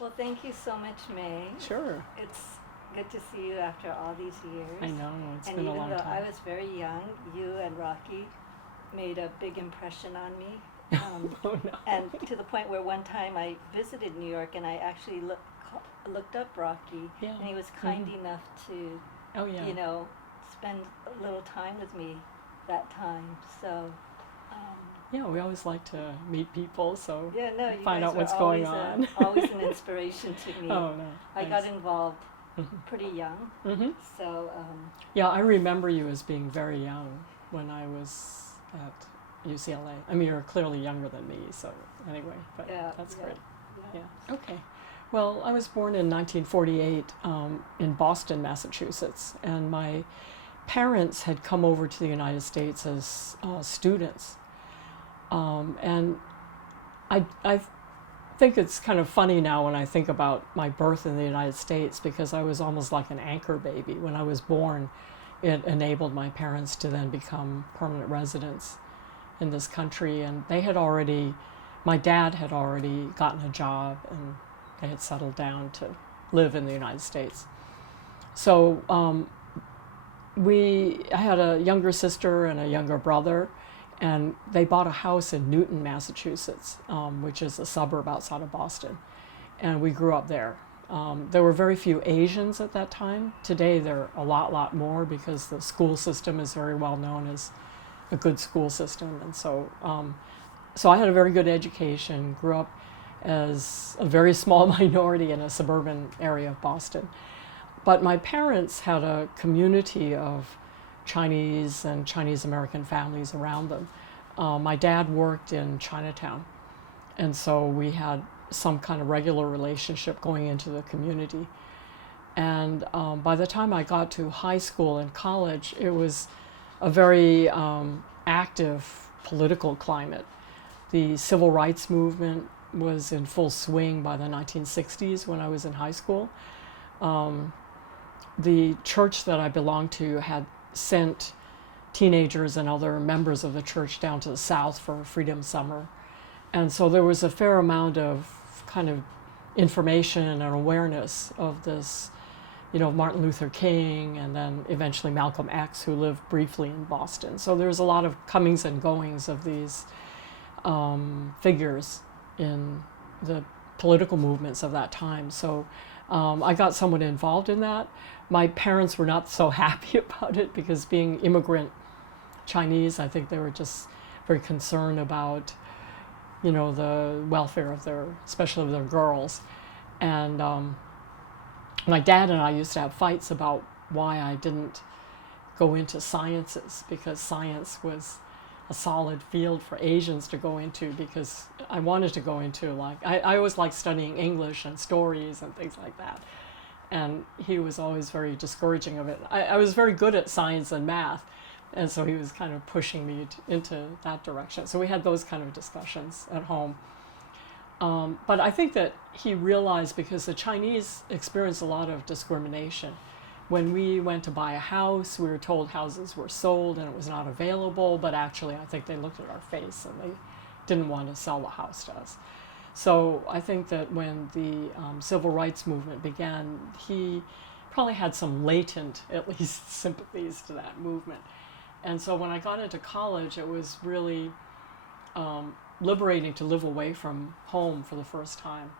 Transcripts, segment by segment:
Well, thank you so much, May. Sure. It's good to see you after all these years. I know, it's And been a even long though I time. was very young, you and Rocky made a big impression on me. Oh no. And to the point where one time I visited New York and I actually looked up Rocky, Yeah. and he was kind Mhm. enough to, Oh yeah. spend a little time with me that time. So, um, Yeah, we always like to meet people, so yeah, no, you find guys out were what's going on. always an inspiration to me. Oh no. I got Thanks. involved pretty young, Mhm. so Yeah, I remember you as being very young when I was at UCLA. I mean, you're clearly younger than me, so anyway, but yeah, that's yeah, great. yeah. Yeah. Okay. Well, I was born in 1948 in Boston, Massachusetts, and my parents had come over to the United States as students. And I think it's kind of funny now when I think about my birth in the United States because I was almost like an anchor baby. When I was born, it enabled my parents to then become permanent residents in this country. And my dad had already gotten a job and they had settled down to live in the United States. So I had a younger sister and a younger brother, and they bought a house in Newton, Massachusetts, which is a suburb outside of Boston, and we grew up there. There were very few Asians at that time. Today there are a lot more because the school system is very well known as a good school system, and so I had a very good education, grew up as a very small minority in a suburban area of Boston. But my parents had a community of Chinese and Chinese American families around them. My dad worked in Chinatown, and so we had some kind of regular relationship going into the community. And by the time I got to high school and college, it was a very active political climate. The civil rights movement was in full swing by the 1960s when I was in high school. The church that I belonged to had sent teenagers and other members of the church down to the South for Freedom Summer. And so there was a fair amount of kind of information and awareness of this, Martin Luther King and then eventually Malcolm X, who lived briefly in Boston. So there was a lot of comings and goings of these figures in the political movements of that time. So I got somewhat involved in that. My parents were not so happy about it because being immigrant Chinese, I think they were just very concerned about, the welfare of especially of their girls. And my dad and I used to have fights about why I didn't go into sciences, because science was a solid field for Asians to go into, because I wanted to go into I always liked studying English and stories and things like that. And he was always very discouraging of it. I was very good at science and math, and so he was kind of pushing me into that direction. So we had those kind of discussions at home. But I think that he realized, because the Chinese experienced a lot of discrimination. When we went to buy a house, we were told houses were sold and it was not available, but actually I think they looked at our face and they didn't want to sell the house to us. So I think that when the civil rights movement began, he probably had some latent, at least, sympathies to that movement. And so when I got into college, it was really liberating to live away from home for the first time.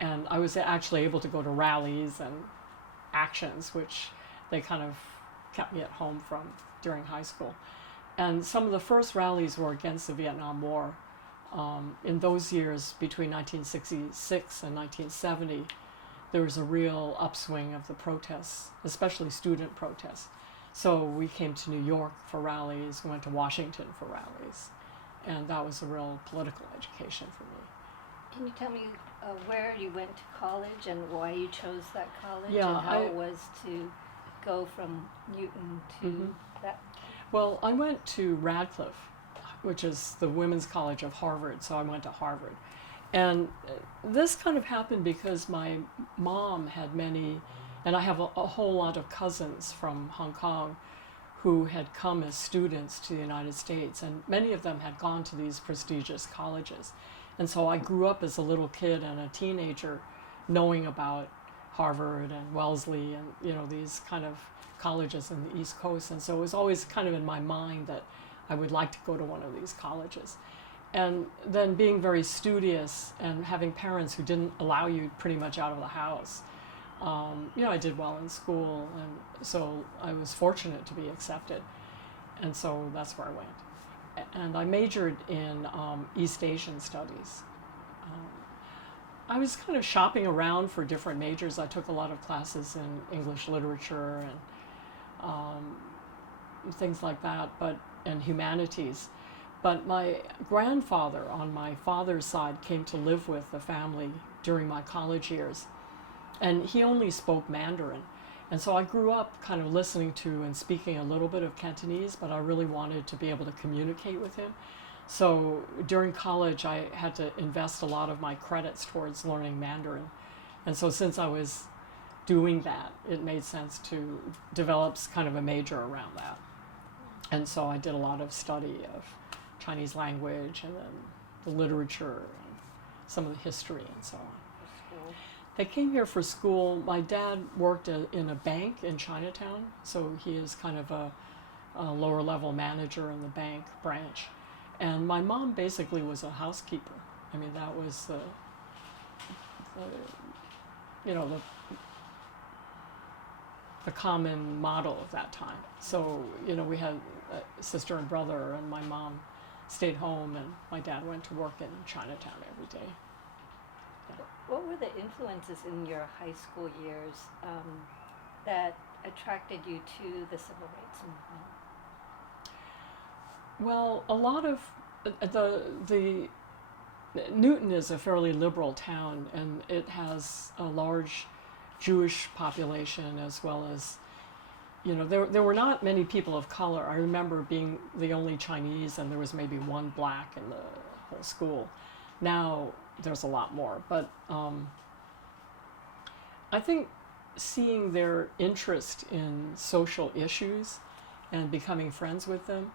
And I was actually able to go to rallies and actions, which they kind of kept me at home from during high school. And some of the first rallies were against the Vietnam War. In those years, between 1966 and 1970, there was a real upswing of the protests, especially student protests. So we came to New York for rallies, we went to Washington for rallies, and that was a real political education for me. Can you tell me where you went to college and why you chose that college, Yeah, and how it was to go from Newton to that? Well, I went to Radcliffe, which is the women's college of Harvard, so I went to Harvard. And this kind of happened because my mom had and I have a whole lot of cousins from Hong Kong who had come as students to the United States, and many of them had gone to these prestigious colleges. And so I grew up as a little kid and a teenager knowing about Harvard and Wellesley and these kind of colleges in the East Coast, and so it was always kind of in my mind that I would like to go to one of these colleges. And then being very studious and having parents who didn't allow you pretty much out of the house, I did well in school, and so I was fortunate to be accepted, and so that's where I went. And I majored in East Asian studies. I was kind of shopping around for different majors. I took a lot of classes in English literature and things like that, and humanities. But my grandfather on my father's side came to live with the family during my college years, and he only spoke Mandarin. And so I grew up kind of listening to and speaking a little bit of Cantonese, but I really wanted to be able to communicate with him. So during college, I had to invest a lot of my credits towards learning Mandarin. And so since I was doing that, it made sense to develop kind of a major around that. And so I did a lot of study of Chinese language and then the literature and some of the history and so on. School. They came here for school. My dad worked in a bank in Chinatown, so he is kind of a lower level manager in the bank branch. And my mom basically was a housekeeper. I mean, that was the common model of that time. So, we had a sister and brother, and my mom stayed home, and my dad went to work in Chinatown every day. Yeah. What were the influences in your high school years that attracted you to the civil rights movement? Well, a lot of the Newton is a fairly liberal town, and it has a large Jewish population as well as, there were not many people of color. I remember being the only Chinese, and there was maybe one black in the whole school. Now there's a lot more, but I think seeing their interest in social issues and becoming friends with them,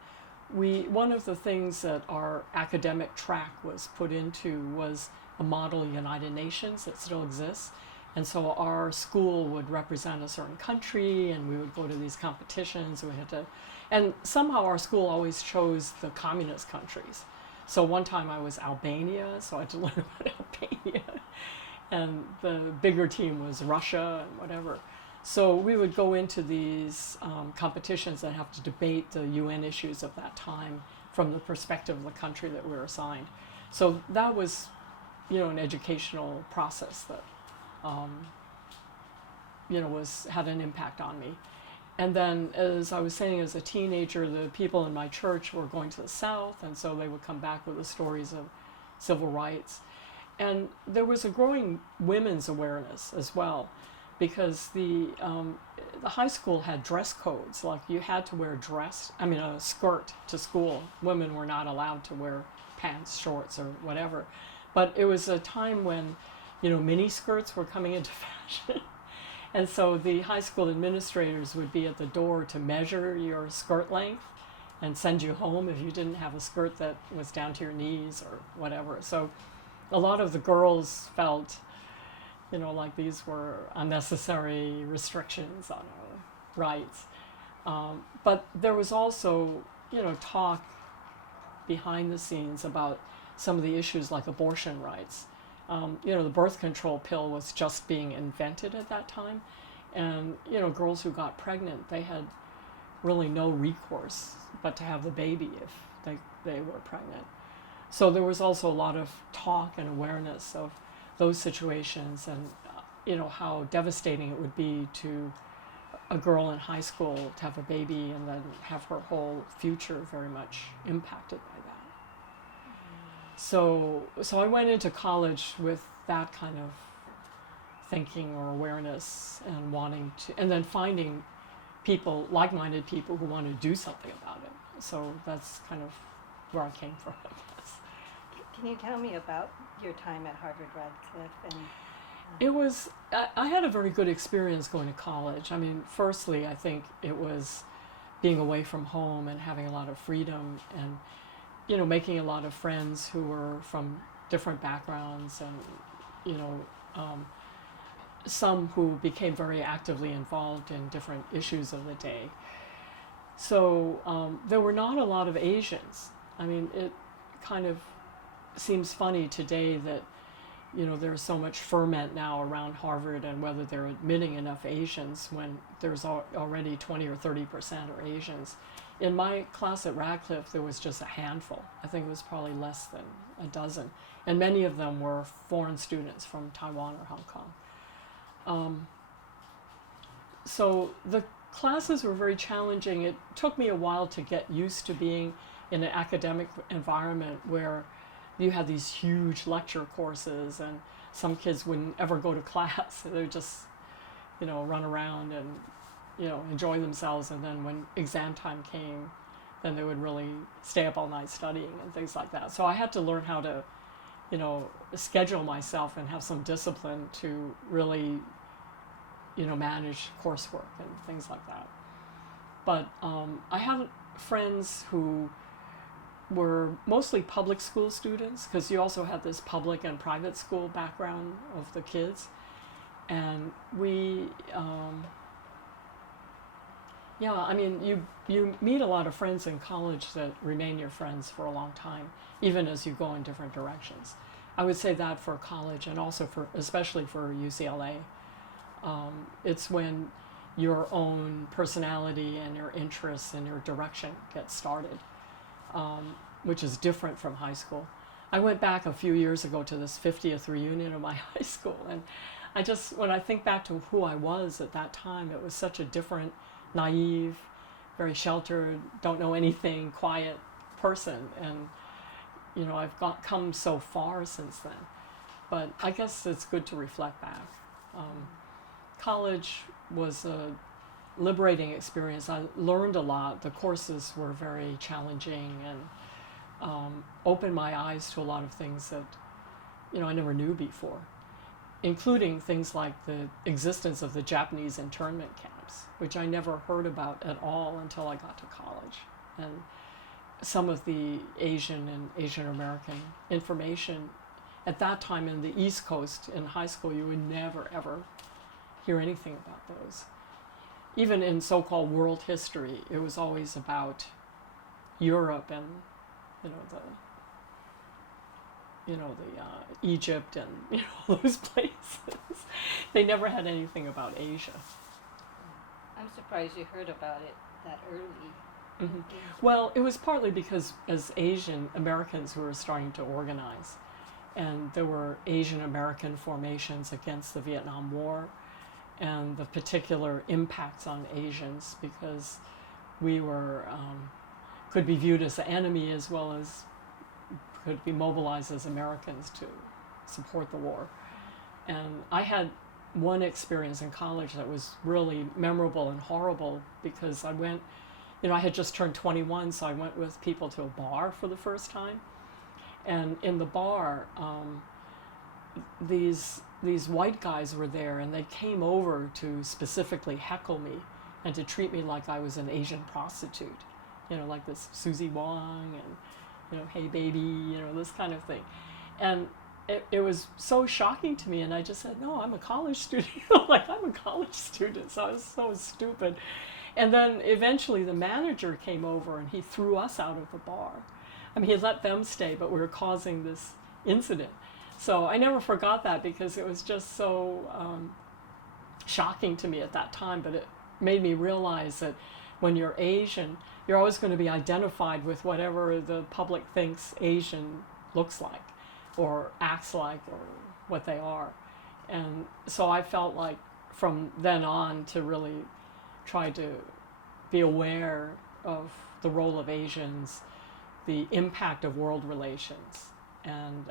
one of the things that our academic track was put into was a model United Nations that still exists. And so our school would represent a certain country, and we would go to these competitions. And somehow our school always chose the communist countries. So one time I was Albania, so I had to learn about Albania. And the bigger team was Russia and whatever. So we would go into these competitions and have to debate the UN issues of that time from the perspective of the country that we were assigned. So that was, an educational process that, had an impact on me. And then, as I was saying, as a teenager, the people in my church were going to the South, and so they would come back with the stories of civil rights. And there was a growing women's awareness as well, because the high school had dress codes. Like, you had to wear a skirt to school. Women were not allowed to wear pants, shorts, or whatever. But it was a time when, mini skirts were coming into fashion. And so the high school administrators would be at the door to measure your skirt length and send you home if you didn't have a skirt that was down to your knees or whatever. So a lot of the girls felt, like these were unnecessary restrictions on our rights. But there was also, talk behind the scenes about some of the issues like abortion rights. The birth control pill was just being invented at that time. And, girls who got pregnant, they had really no recourse but to have the baby if they were pregnant. So there was also a lot of talk and awareness of those situations and, how devastating it would be to a girl in high school to have a baby and then have her whole future very much impacted by that. So I went into college with that kind of thinking or awareness and wanting to, and then finding people, like-minded people who want to do something about it. So that's kind of where I came from, I guess. Can you tell me about your time at Harvard Radcliffe? And it was, I had a very good experience going to college. I mean, firstly, I think it was being away from home and having a lot of freedom and, making a lot of friends who were from different backgrounds and, some who became very actively involved in different issues of the day. So there were not a lot of Asians. I mean, it kind of seems funny today that, you know, there's so much ferment now around Harvard and whether they're admitting enough Asians when there's already 20 or 30% are Asians. In my class at Radcliffe, there was just a handful. I think it was probably less than a dozen. And many of them were foreign students from Taiwan or Hong Kong. So the classes were very challenging. It took me a while to get used to being in an academic environment where you had these huge lecture courses and some kids wouldn't ever go to class. They would just, you know, run around and, you know, enjoy themselves. And then when exam time came, then they would really stay up all night studying and things like that. So I had to learn how to, you know, schedule myself and have some discipline to really, you know, manage coursework and things like that. But I had friends who were mostly public school students, because you also had this public and private school background of the kids. And we, yeah, I mean, you meet a lot of friends in college that remain your friends for a long time, even as you go in different directions. I would say that for college and also for, especially for UCLA. It's when your own personality and your interests and your direction get started, which is different from high school. I went back a few years ago to this 50th reunion of my high school, and I just, when I think back to who I was at that time, it was such a different, naive, very sheltered, don't know anything, quiet person. And, you know, I've come so far since then. But I guess it's good to reflect back. College was a liberating experience. I learned a lot. The courses were very challenging and opened my eyes to a lot of things that, you know, I never knew before, including things like the existence of the Japanese internment camps, which I never heard about at all until I got to college. And some of the Asian and Asian American information at that time in the East Coast in high school, you would never ever hear anything about those. Even in so-called world history, it was always about Europe and, you know, the Egypt and, you know, those places. They never had anything about Asia. I'm surprised you heard about it that early. Mm-hmm. Well, it was partly because as Asian Americans who were starting to organize, and there were Asian American formations against the Vietnam War and the particular impacts on Asians, because we were could be viewed as the enemy as well as could be mobilized as Americans to support the war. And I had one experience in college that was really memorable and horrible, because I went, you know, I had just turned 21, so I went with people to a bar for the first time. And in the bar, these white guys were there, and they came over to specifically heckle me and to treat me like I was an Asian prostitute, you know, like this Susie Wong and, you know, hey baby, you know, this kind of thing. And it was so shocking to me, and I just said, no, I'm a college student. Like, I'm a college student, so I was so stupid. And then eventually the manager came over and he threw us out of the bar. I mean, he let them stay, but we were causing this incident. So I never forgot that, because it was just so shocking to me at that time. But it made me realize that when you're Asian, you're always going to be identified with whatever the public thinks Asian looks like or acts like or what they are. And so I felt like from then on to really try to be aware of the role of Asians, the impact of world relations, and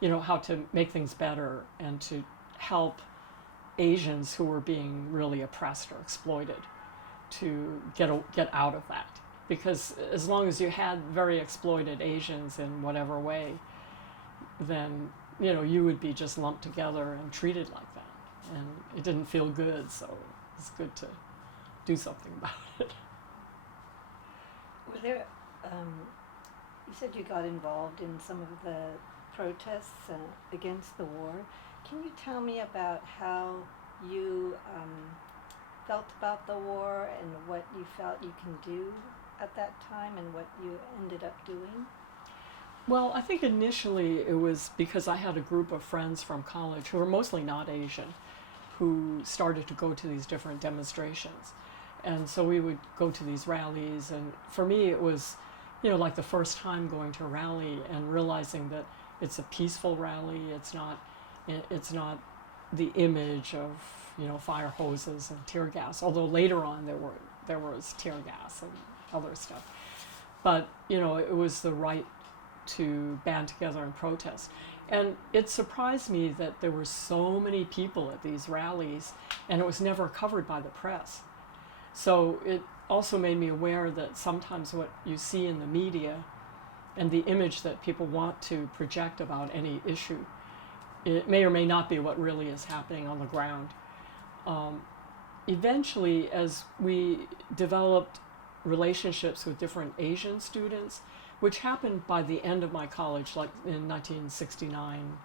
you know, how to make things better and to help Asians who were being really oppressed or exploited to get out of that. Because as long as you had very exploited Asians in whatever way, then, you know, you would be just lumped together and treated like that. And it didn't feel good, so it's good to do something about it. Were there, you said you got involved in some of the protests against the war. Can you tell me about how you felt about the war and what you felt you can do at that time and what you ended up doing? Well, I think initially it was because I had a group of friends from college who were mostly not Asian, who started to go to these different demonstrations. And so we would go to these rallies, and for me it was, like the first time going to a rally and realizing that it's a peaceful rally. It's not the image of, fire hoses and tear gas, although later on there was tear gas and other stuff. But, it was the right to band together and protest. And it surprised me that there were so many people at these rallies, and it was never covered by the press. So it also made me aware that sometimes what you see in the media and the image that people want to project about any issue, it may or may not be what really is happening on the ground. Eventually, as we developed relationships with different Asian students, which happened by the end of my college, like in 1969,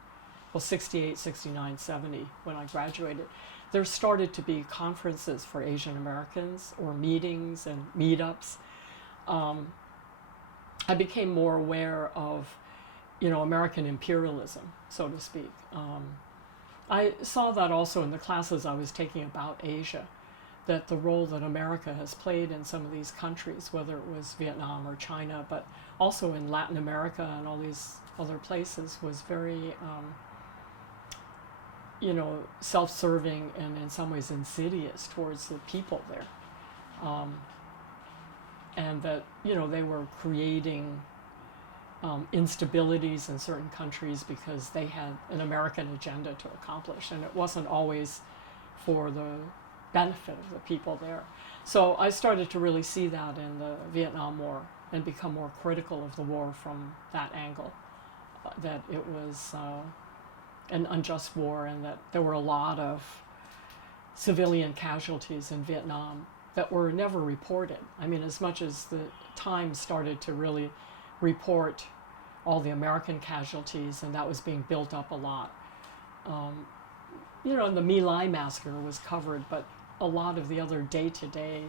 68, 69, 70, when I graduated, there started to be conferences for Asian Americans, or meetings and meetups. I became more aware of, American imperialism, so to speak. I saw that also in the classes I was taking about Asia, that the role that America has played in some of these countries, whether it was Vietnam or China, but also in Latin America and all these other places, was very, self-serving and in some ways insidious towards the people there. And that, they were creating instabilities in certain countries because they had an American agenda to accomplish, and it wasn't always for the benefit of the people there. So I started to really see that in the Vietnam War and become more critical of the war from that angle, that it was an unjust war, and that there were a lot of civilian casualties in Vietnam that were never reported. I mean, as much as the Times started to really report all the American casualties, and that was being built up a lot. And the My Lai massacre was covered, but a lot of the other day-to-day,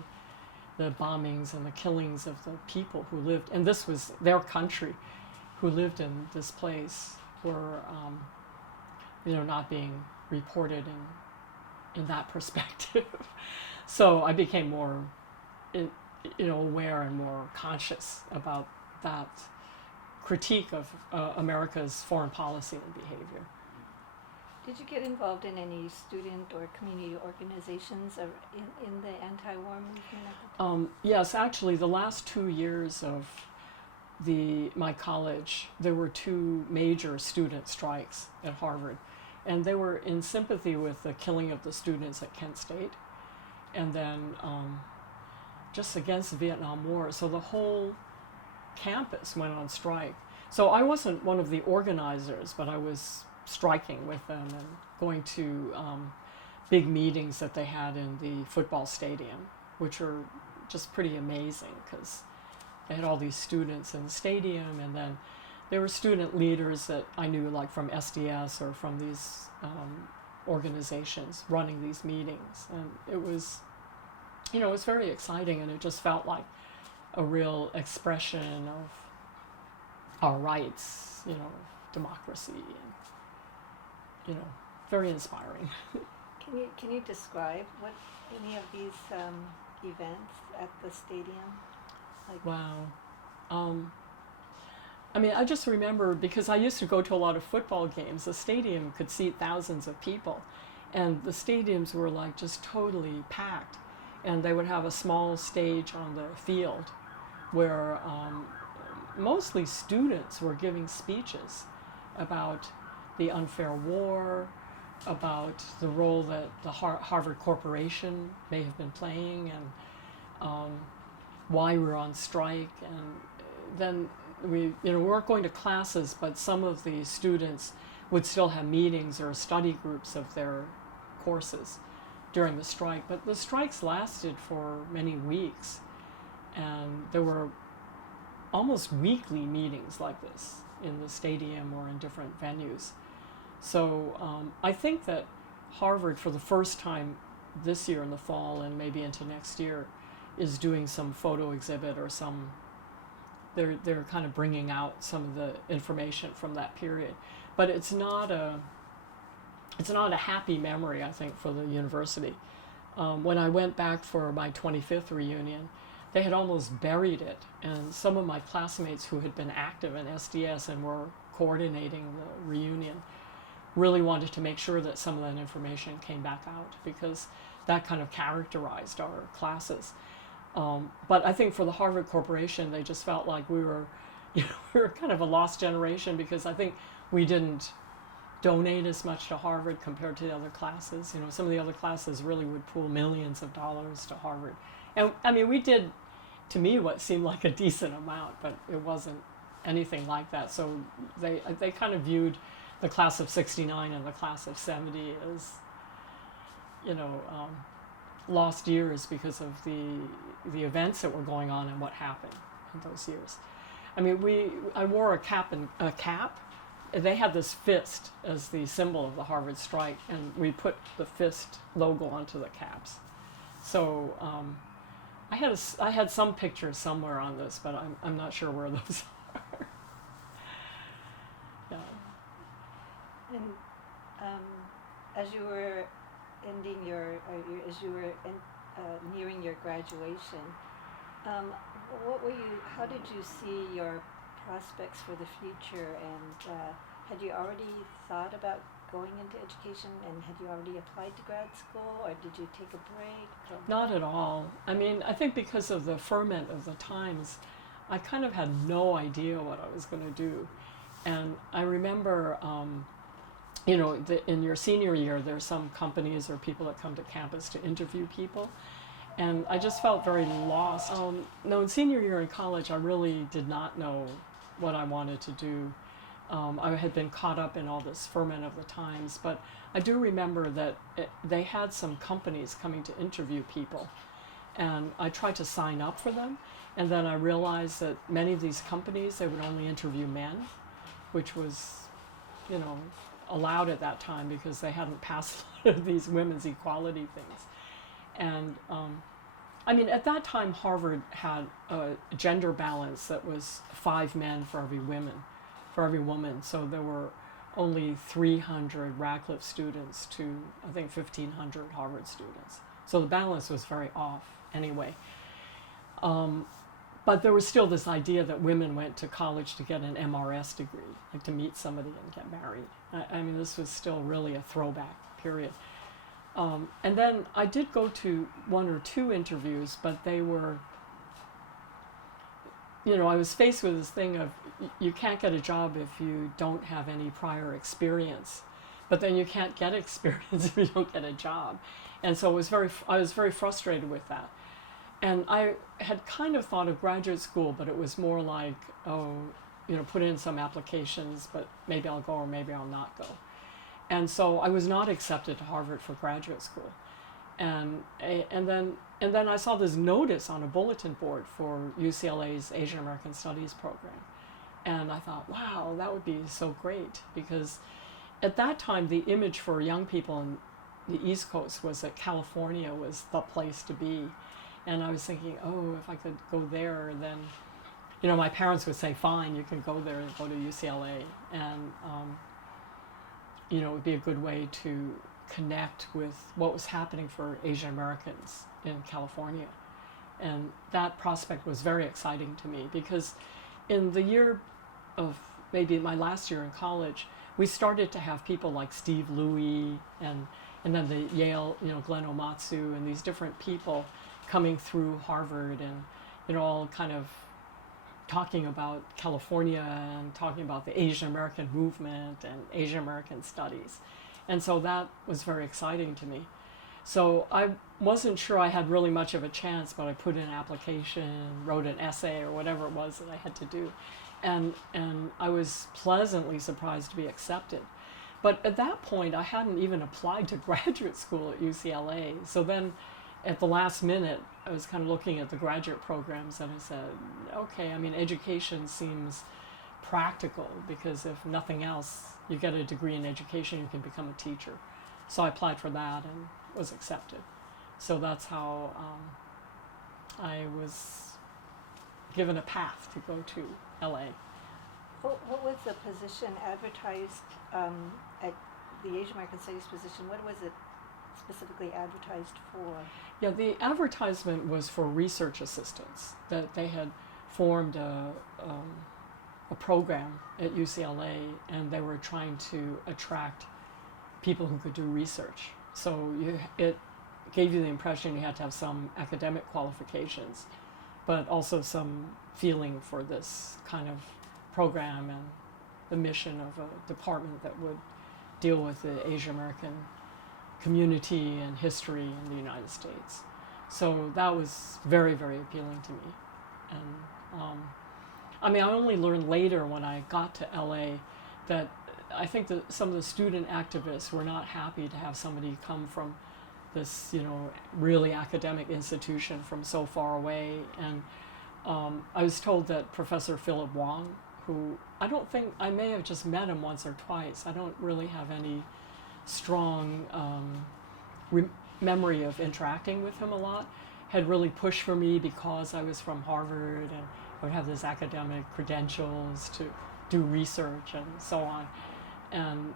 the bombings and the killings of the people who lived, and this was their country, who lived in this place, were, not being reported in that perspective. So I became more, aware and more conscious about that critique of America's foreign policy and behavior. Did you get involved in any student or community organizations or in the anti-war movement at the time? Yes, actually, the last 2 years of my college, there were 2 major student strikes at Harvard, and they were in sympathy with the killing of the students at Kent State, and then just against the Vietnam War. So the whole campus went on strike. So I wasn't one of the organizers, but I was striking with them and going to big meetings that they had in the football stadium, which were just pretty amazing because they had all these students in the stadium, and then there were student leaders that I knew, like from SDS or from these organizations running these meetings, and it was, it was very exciting, and it just felt like a real expression of our rights, democracy, and very inspiring. Can you describe what any of these events at the stadium? Wow. I just remember, because I used to go to a lot of football games, the stadium could seat thousands of people, and the stadiums were like just totally packed, and they would have a small stage on the field where mostly students were giving speeches about the unfair war, about the role that the Harvard Corporation may have been playing, and why we were on strike. And then we weren't going to classes, but some of the students would still have meetings or study groups of their courses during the strike. But the strikes lasted for many weeks, and there were almost weekly meetings like this in the stadium or in different venues. So I think that Harvard, for the first time this year in the fall and maybe into next year, is doing some photo exhibit or some. They're kind of bringing out some of the information from that period, but it's not a happy memory, I think, for the university. When I went back for my 25th reunion, they had almost buried it, and some of my classmates who had been active in SDS and were coordinating the reunion really wanted to make sure that some of that information came back out, because that kind of characterized our classes. But I think for the Harvard Corporation, they just felt like we were kind of a lost generation, because I think we didn't donate as much to Harvard compared to the other classes. Some of the other classes really would pool millions of dollars to Harvard. And I mean, we did, to me, what seemed like a decent amount, but it wasn't anything like that. So they kind of viewed the class of 69 and the class of 70 as, lost years because of the events that were going on and what happened in those years. I mean, I wore a cap. They had this fist as the symbol of the Harvard strike, and we put the fist logo onto the caps. So I had some pictures somewhere on this, but I'm not sure where those are. Yeah. And as you were ending nearing your graduation, how did you see your prospects for the future, and had you already thought about going into education, and had you already applied to grad school, or did you take a break? Not at all. I mean, I think because of the ferment of the times, I kind of had no idea what I was going to do. And I remember, in your senior year, there's some companies or people that come to campus to interview people. And I just felt very lost. No, in senior year in college, I really did not know what I wanted to do. I had been caught up in all this ferment of the times, but I do remember that they had some companies coming to interview people, and I tried to sign up for them, and then I realized that many of these companies, they would only interview men, which was, allowed at that time because they hadn't passed a lot of these women's equality things. And I mean, at that time, Harvard had a gender balance that was 5 men for every woman. So there were only 300 Radcliffe students to, I think, 1,500 Harvard students. So the balance was very off anyway. But there was still this idea that women went to college to get an MRS degree, like to meet somebody and get married. I mean, this was still really a throwback period. And then I did go to 1 or 2 interviews, but they were, I was faced with this thing of you can't get a job if you don't have any prior experience, but then you can't get experience if you don't get a job. And so I was very frustrated with that. And I had kind of thought of graduate school, but it was more like, put in some applications, but maybe I'll go or maybe I'll not go. And so I was not accepted to Harvard for graduate school. And then I saw this notice on a bulletin board for UCLA's Asian American Studies program. And I thought, wow, that would be so great, because at that time the image for young people in the East Coast was that California was the place to be. And I was thinking, if I could go there, then, my parents would say, fine, you can go there and go to UCLA. And, it would be a good way to connect with what was happening for Asian Americans in California. And that prospect was very exciting to me, because in the year of maybe my last year in college, we started to have people like Steve Louie and then the Yale, Glenn Omatsu, and these different people coming through Harvard, and all kind of talking about California and talking about the Asian American movement and Asian American studies. And so that was very exciting to me. So I wasn't sure I had really much of a chance, but I put in an application, wrote an essay or whatever it was that I had to do. And I was pleasantly surprised to be accepted. But at that point, I hadn't even applied to graduate school at UCLA. So then at the last minute, I was kind of looking at the graduate programs, and I said, okay, I mean, education seems practical, because if nothing else, you get a degree in education, you can become a teacher. So I applied for that and was accepted. So that's how I was given a path to go to LA. What was the position advertised at the Asian American Studies position? What was it specifically advertised for? Yeah, the advertisement was for research assistants, that they had formed a program at UCLA, and they were trying to attract people who could do research. So it gave you the impression you had to have some academic qualifications, but also some feeling for this kind of program and the mission of a department that would deal with the Asian American community and history in the United States. So that was very, very appealing to me. And I mean, I only learned later when I got to LA that I think that some of the student activists were not happy to have somebody come from this, you know, really academic institution from so far away. And I was told that Professor Philip Wong, who I don't think, I may have just met him once or twice. I don't really have any strong memory of interacting with him a lot, had really pushed for me because I was from Harvard and I would have these academic credentials to do research and so on. And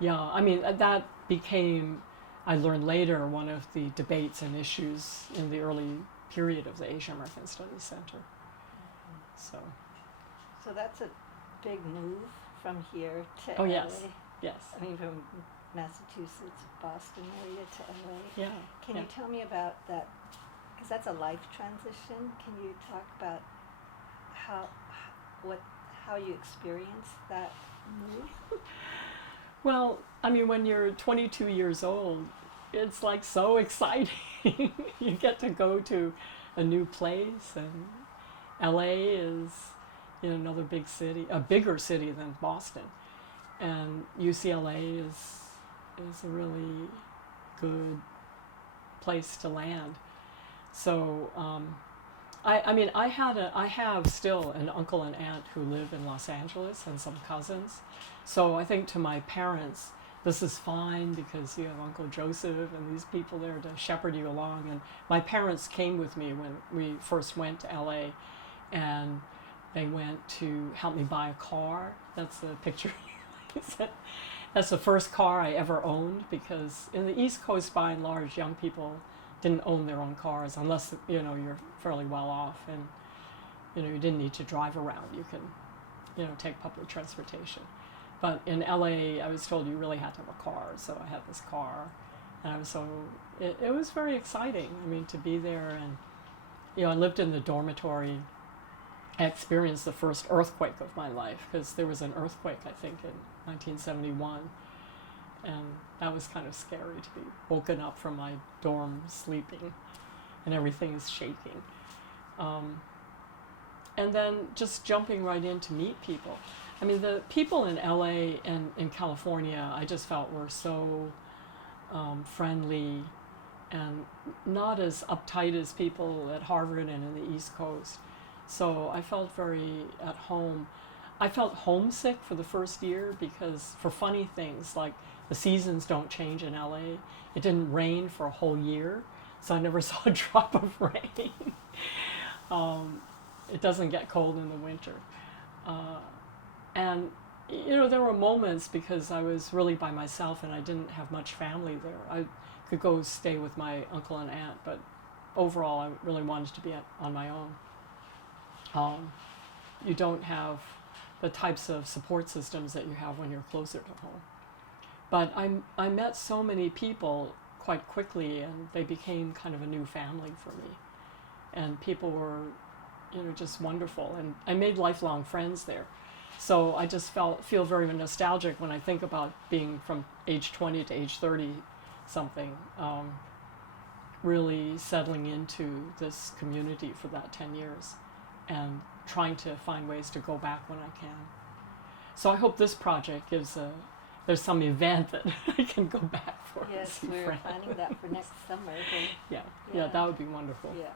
yeah, I mean, that became, I learned later, one of the debates and issues in the early period of the Asian American Studies Center. So that's a big move from here to Oh, LA. yes. I mean, from Massachusetts, Boston area to LA. Yeah. Can you tell me about that? Because that's a life transition. Can you talk about how you experienced that move? Well, I mean, when you're 22 years old, it's like so exciting. You get to go to a new place, and LA is, you know, another big city, a bigger city than Boston, and UCLA is a really good place to land. So I mean, I have still an uncle and aunt who live in Los Angeles and some cousins. So I think to my parents, this is fine because you have Uncle Joseph and these people there to shepherd you along. And my parents came with me when we first went to LA, and they went to help me buy a car. That's the picture. That's the first car I ever owned, because in the East Coast, by and large, young people didn't own their own cars unless, you know, you're fairly well off and, you know, you didn't need to drive around. You can, you know, take public transportation. But in LA, I was told you really had to have a car, so I had this car, and it was very exciting. I mean, to be there, and, you know, I lived in the dormitory. I experienced the first earthquake of my life, because there was an earthquake, I think, in 1971, and that was kind of scary to be woken up from my dorm sleeping, and everything is shaking. And then just jumping right in to meet people. I mean, the people in LA and in California, I just felt were so friendly and not as uptight as people at Harvard and in the East Coast. So I felt very at home. I felt homesick for the first year because, for funny things, like the seasons don't change in LA. It didn't rain for a whole year, so I never saw a drop of rain. It doesn't get cold in the winter. And, you know, there were moments, because I was really by myself and I didn't have much family there. I could go stay with my uncle and aunt, but overall I really wanted to be on my own. You don't have the types of support systems that you have when you're closer to home. But I met so many people quite quickly, and they became kind of a new family for me. And people were, you know, just wonderful. And I made lifelong friends there. So I just feel very nostalgic when I think about being from age 20 to age 30 something, really settling into this community for that 10 years and trying to find ways to go back when I can. So I hope this project there's some event that I can go back for. Yes, we're friends. planning that for next summer. Yeah, that would be wonderful. Yeah.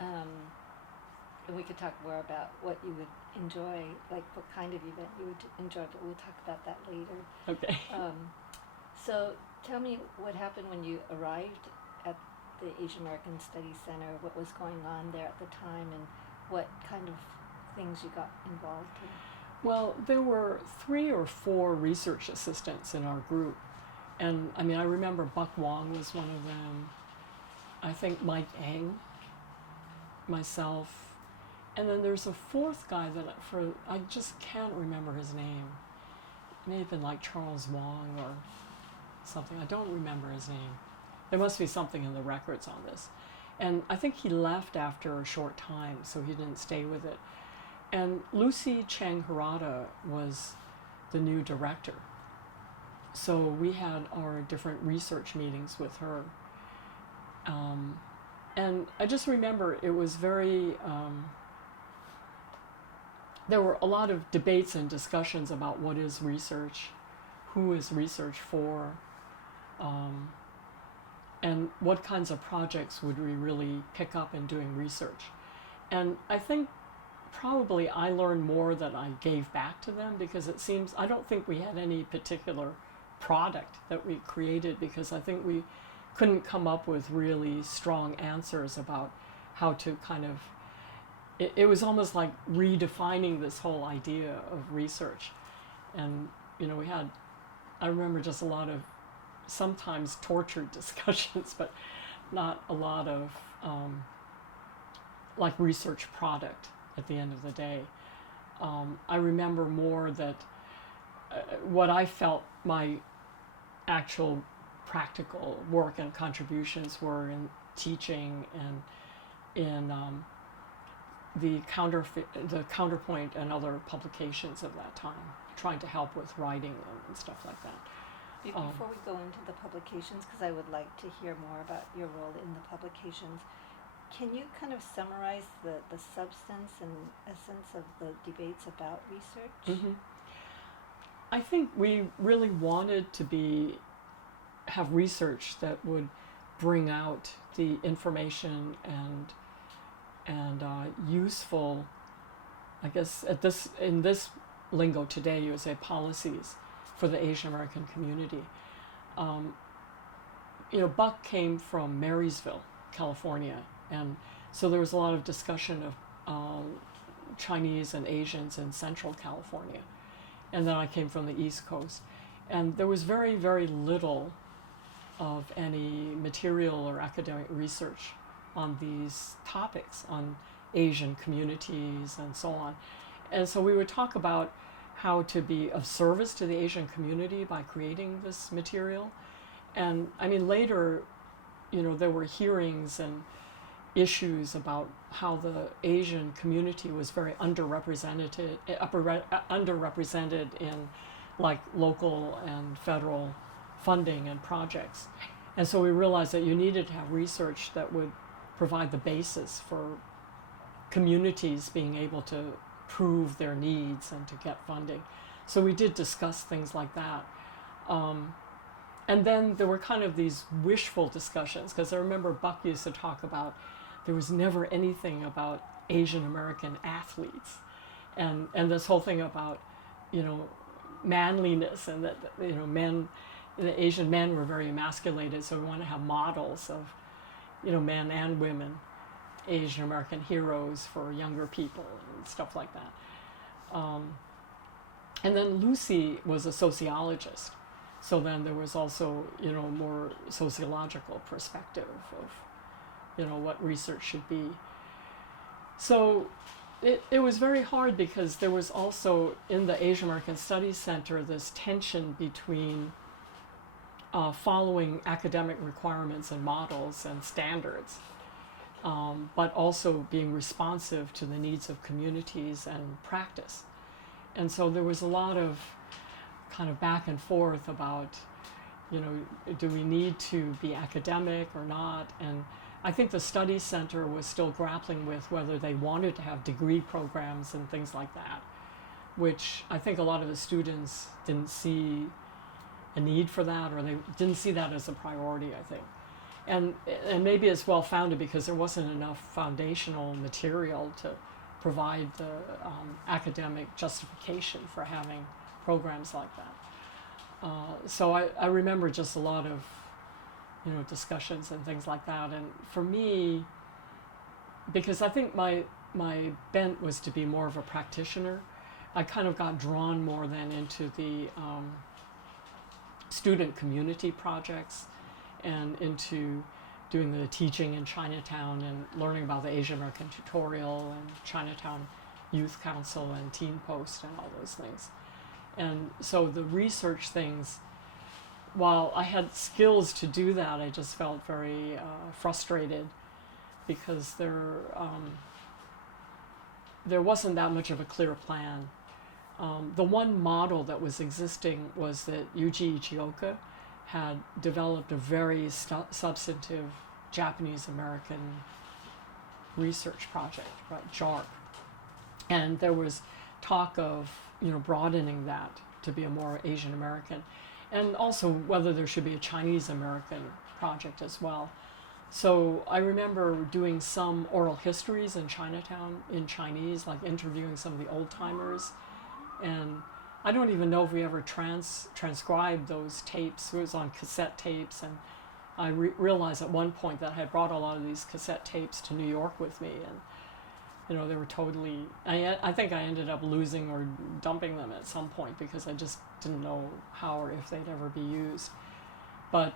Mm-hmm. and we could talk more about what you would enjoy, like what kind of event you would enjoy, but we'll talk about that later. Okay. So tell me what happened when you arrived at the Asian American Studies Center, what was going on there at the time, and what kind of things you got involved in. Well, there were 3 or 4 research assistants in our group. And I mean, I remember Buck Wong was one of them. I think Mike Eng, myself. And then there's a 4th guy that I just can't remember his name. It may have been like Charles Wong or something. I don't remember his name. There must be something in the records on this. And I think he left after a short time, so he didn't stay with it. And Lucy Chang Harada was the new director. So we had our different research meetings with her. And I just remember it was very, there were a lot of debates and discussions about what is research, who is research for, and what kinds of projects would we really pick up in doing research. And I think probably I learned more than I gave back to them, because it seems, I don't think we had any particular product that we created, because I think we couldn't come up with really strong answers about how to kind of, it was almost like redefining this whole idea of research. And, you know, we had, I remember just a lot of sometimes tortured discussions, but not a lot of like research product at the end of the day. I remember more that what I felt my actual practical work and contributions were in teaching and in the counterpoint and other publications of that time, trying to help with writing and stuff like that. Before we go into the publications, because I would like to hear more about your role in the publications, can you kind of summarize the substance and essence of the debates about research? Mm-hmm. I think we really wanted to have research that would bring out the information and useful, I guess in this lingo today you would say policies for the Asian American community. You know, Buck came from Marysville, California, and so there was a lot of discussion of Chinese and Asians in Central California. And then I came from the East Coast. And there was very, very little of any material or academic research on these topics, on Asian communities and so on. And so we would talk about how to be of service to the Asian community by creating this material. And I mean, later, you know, there were hearings and issues about how the Asian community was very underrepresented in like local and federal funding and projects. And so we realized that you needed to have research that would provide the basis for communities being able to prove their needs and to get funding. So we did discuss things like that. And then there were kind of these wishful discussions, because I remember Buck used to talk about there was never anything about Asian American athletes, and this whole thing about, you know, manliness, and that, you know, the Asian men were very emasculated, so we want to have models of, you know, men and women, Asian American heroes for younger people and stuff like that. And then Lucy was a sociologist, so then there was also, you know, more sociological perspective of, you know, what research should be. So it was very hard, because there was also in the Asian American Studies Center this tension between following academic requirements and models and standards, but also being responsive to the needs of communities and practice. And so there was a lot of kind of back and forth about, you know, do we need to be academic or not? And I think the study center was still grappling with whether they wanted to have degree programs and things like that, which I think a lot of the students didn't see a need for that, or they didn't see that as a priority, I think. And maybe it's well founded, because there wasn't enough foundational material to provide the academic justification for having programs like that. So I remember just a lot of, discussions and things like that. And for me, because I think my bent was to be more of a practitioner, I kind of got drawn more then into the student community projects and into doing the teaching in Chinatown and learning about the Asian American Tutorial and Chinatown Youth Council and Teen Post and all those things. And so the research things, while I had skills to do that, I just felt very frustrated because there wasn't that much of a clear plan. The one model that was existing was that Yuji Ichioka had developed a very substantive Japanese-American research project, right, JARP. And there was talk of, broadening that to be a more Asian-American, and also whether there should be a Chinese-American project as well. So I remember doing some oral histories in Chinatown in Chinese, like interviewing some of the old-timers. And I don't even know if we ever transcribed those tapes. It was on cassette tapes, and I realized at one point that I had brought a lot of these cassette tapes to New York with me, and they were totally. I think I ended up losing or dumping them at some point because I just didn't know how or if they'd ever be used. But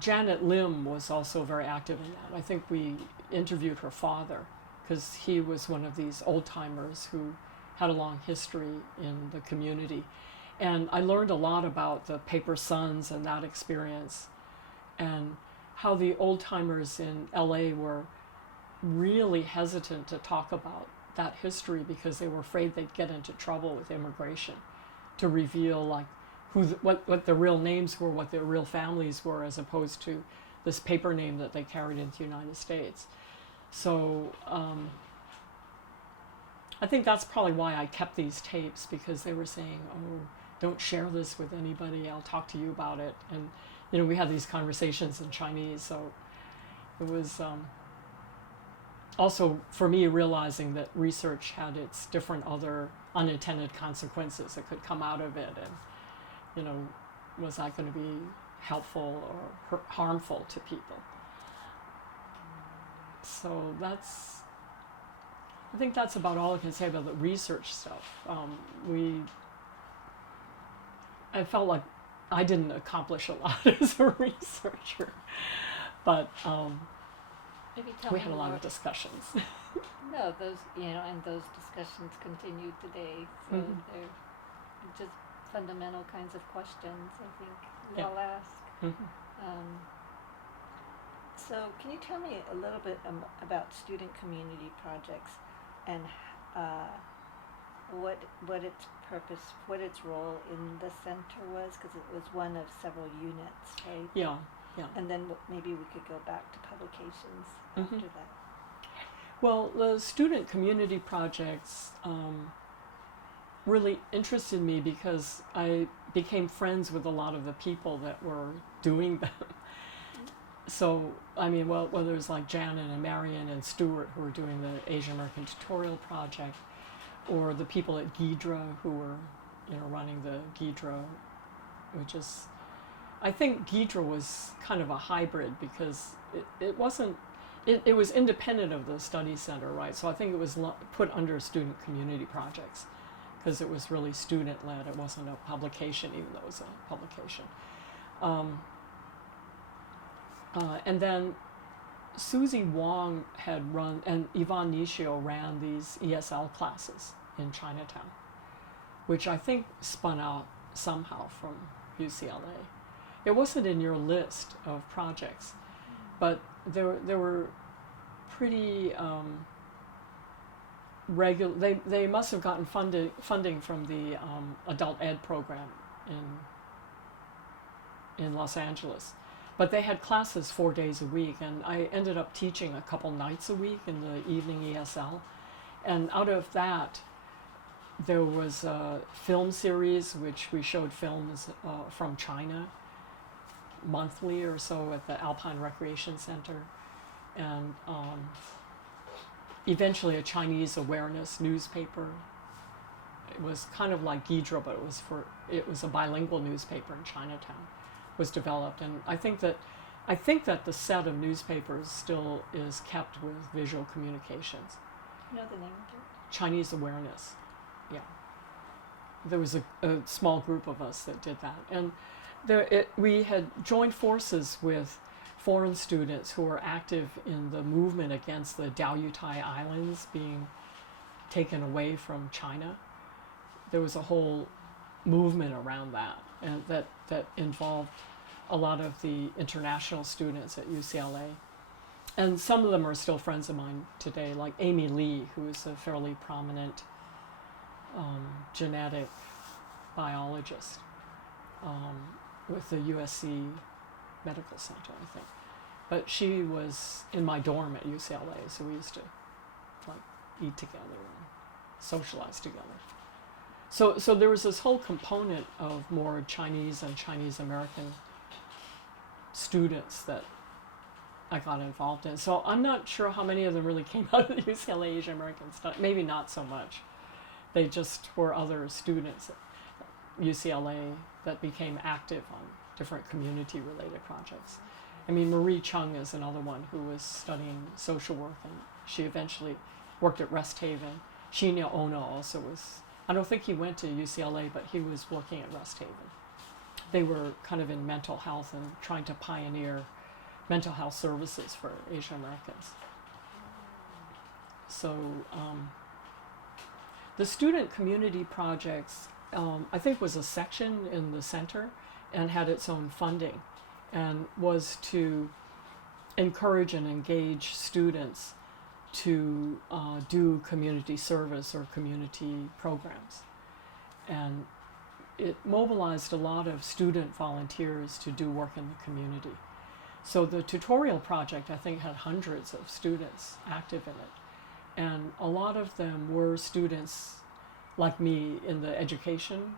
Janet Lim was also very active in that. I think we interviewed her father because he was one of these old timers who had a long history in the community. And I learned a lot about the Paper Sons and that experience, and how the old timers in LA were really hesitant to talk about that history because they were afraid they'd get into trouble with immigration, to reveal like what their real names were, what their real families were, as opposed to this paper name that they carried into the United States. So I think that's probably why I kept these tapes, because they were saying, oh, don't share this with anybody, I'll talk to you about it. And we had these conversations in Chinese, so it was also for me realizing that research had its different other unintended consequences that could come out of it, and was that going to be helpful or harmful to people? So I think that's about all I can say about the research stuff. I felt like I didn't accomplish a lot as a researcher, but Maybe tell we me had a lot more. of discussions. No, those and those discussions continue today. So Mhm. they're just fundamental kinds of questions I think we Yeah. all ask. Mhm. So can you tell me a little bit about student community projects and what its purpose, what its role in the center was? Because it was one of several units, right? Yeah. And then maybe we could go back to publications Mhm. after that. Well, the student community projects really interested me because I became friends with a lot of the people that were doing them. So, whether it was like Janet and Marion and Stuart who were doing the Asian American Tutorial Project, or the people at Ghidra who were, running the Ghidra, which is, I think Ghidra was kind of a hybrid because it wasn't, it was independent of the study center, right? So I think it was put under student community projects because it was really student-led. It wasn't a publication, even though it was a publication. And then Susie Wong had run, and Yvonne Nishio ran these ESL classes in Chinatown, which I think spun out somehow from UCLA. It wasn't in your list of projects, but there were pretty regular. They must have gotten funding from the adult ed program in Los Angeles. But they had classes 4 days a week, and I ended up teaching a couple nights a week in the evening ESL. And out of that, there was a film series, which we showed films from China monthly or so at the Alpine Recreation Center. And eventually a Chinese awareness newspaper. It was kind of like Gidra, but it was a bilingual newspaper in Chinatown, was developed, and I think that the set of newspapers still is kept with Visual Communications. You know the name of it? Chinese Awareness, yeah. There was a small group of us that did that, and we had joined forces with foreign students who were active in the movement against the Diaoyutai Islands being taken away from China. There was a whole movement around that, and that involved a lot of the international students at UCLA. And some of them are still friends of mine today, like Amy Lee, who is a fairly prominent genetic biologist with the USC Medical Center, I think. But she was in my dorm at UCLA, so we used to like eat together and socialize together. So there was this whole component of more Chinese and Chinese American students that I got involved in. So I'm not sure how many of them really came out of the UCLA Asian American stuff. Maybe not so much. They just were other students at UCLA that became active on different community-related projects. I mean, Marie Chung is another one who was studying social work, and she eventually worked at Rest Haven. Shinya Ono also was, I don't think he went to UCLA, but he was working at Rest Haven. They were kind of in mental health and trying to pioneer mental health services for Asian Americans. So the student community projects, I think, was a section in the center and had its own funding, and was to encourage and engage students to do community service or community programs. And it mobilized a lot of student volunteers to do work in the community. So the tutorial project, I think, had hundreds of students active in it. And a lot of them were students like me in the education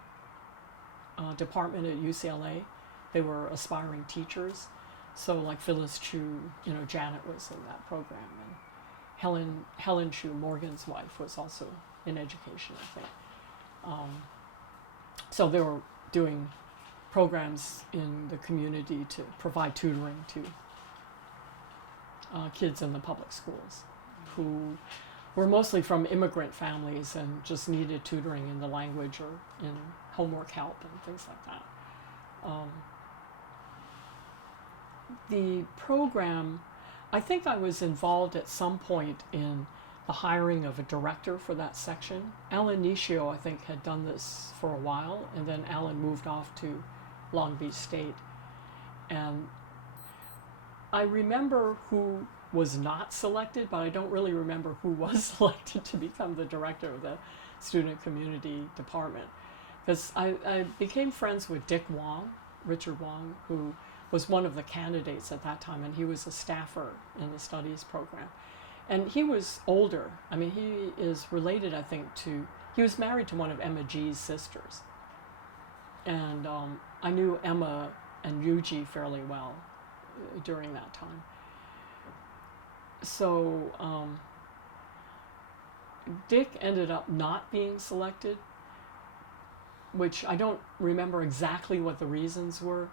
department at UCLA. They were aspiring teachers. So like Phyllis Chu, Janet was in that program. And Helen Chu, Morgan's wife, was also in education, I think. So they were doing programs in the community to provide tutoring to kids in the public schools who were mostly from immigrant families and just needed tutoring in the language or in homework help and things like that. The program, I think I was involved at some point in the hiring of a director for that section. Alan Nishio, I think, had done this for a while, and then Alan moved off to Long Beach State. And I remember who was not selected, but I don't really remember who was selected to become the director of the student community department. Because I became friends with Richard Wong, who was one of the candidates at that time, and he was a staffer in the studies program. And he was older. I mean, he is related, I think, he was married to one of Emma G's sisters. And I knew Emma and Yuji fairly well during that time. So Dick ended up not being selected, which I don't remember exactly what the reasons were.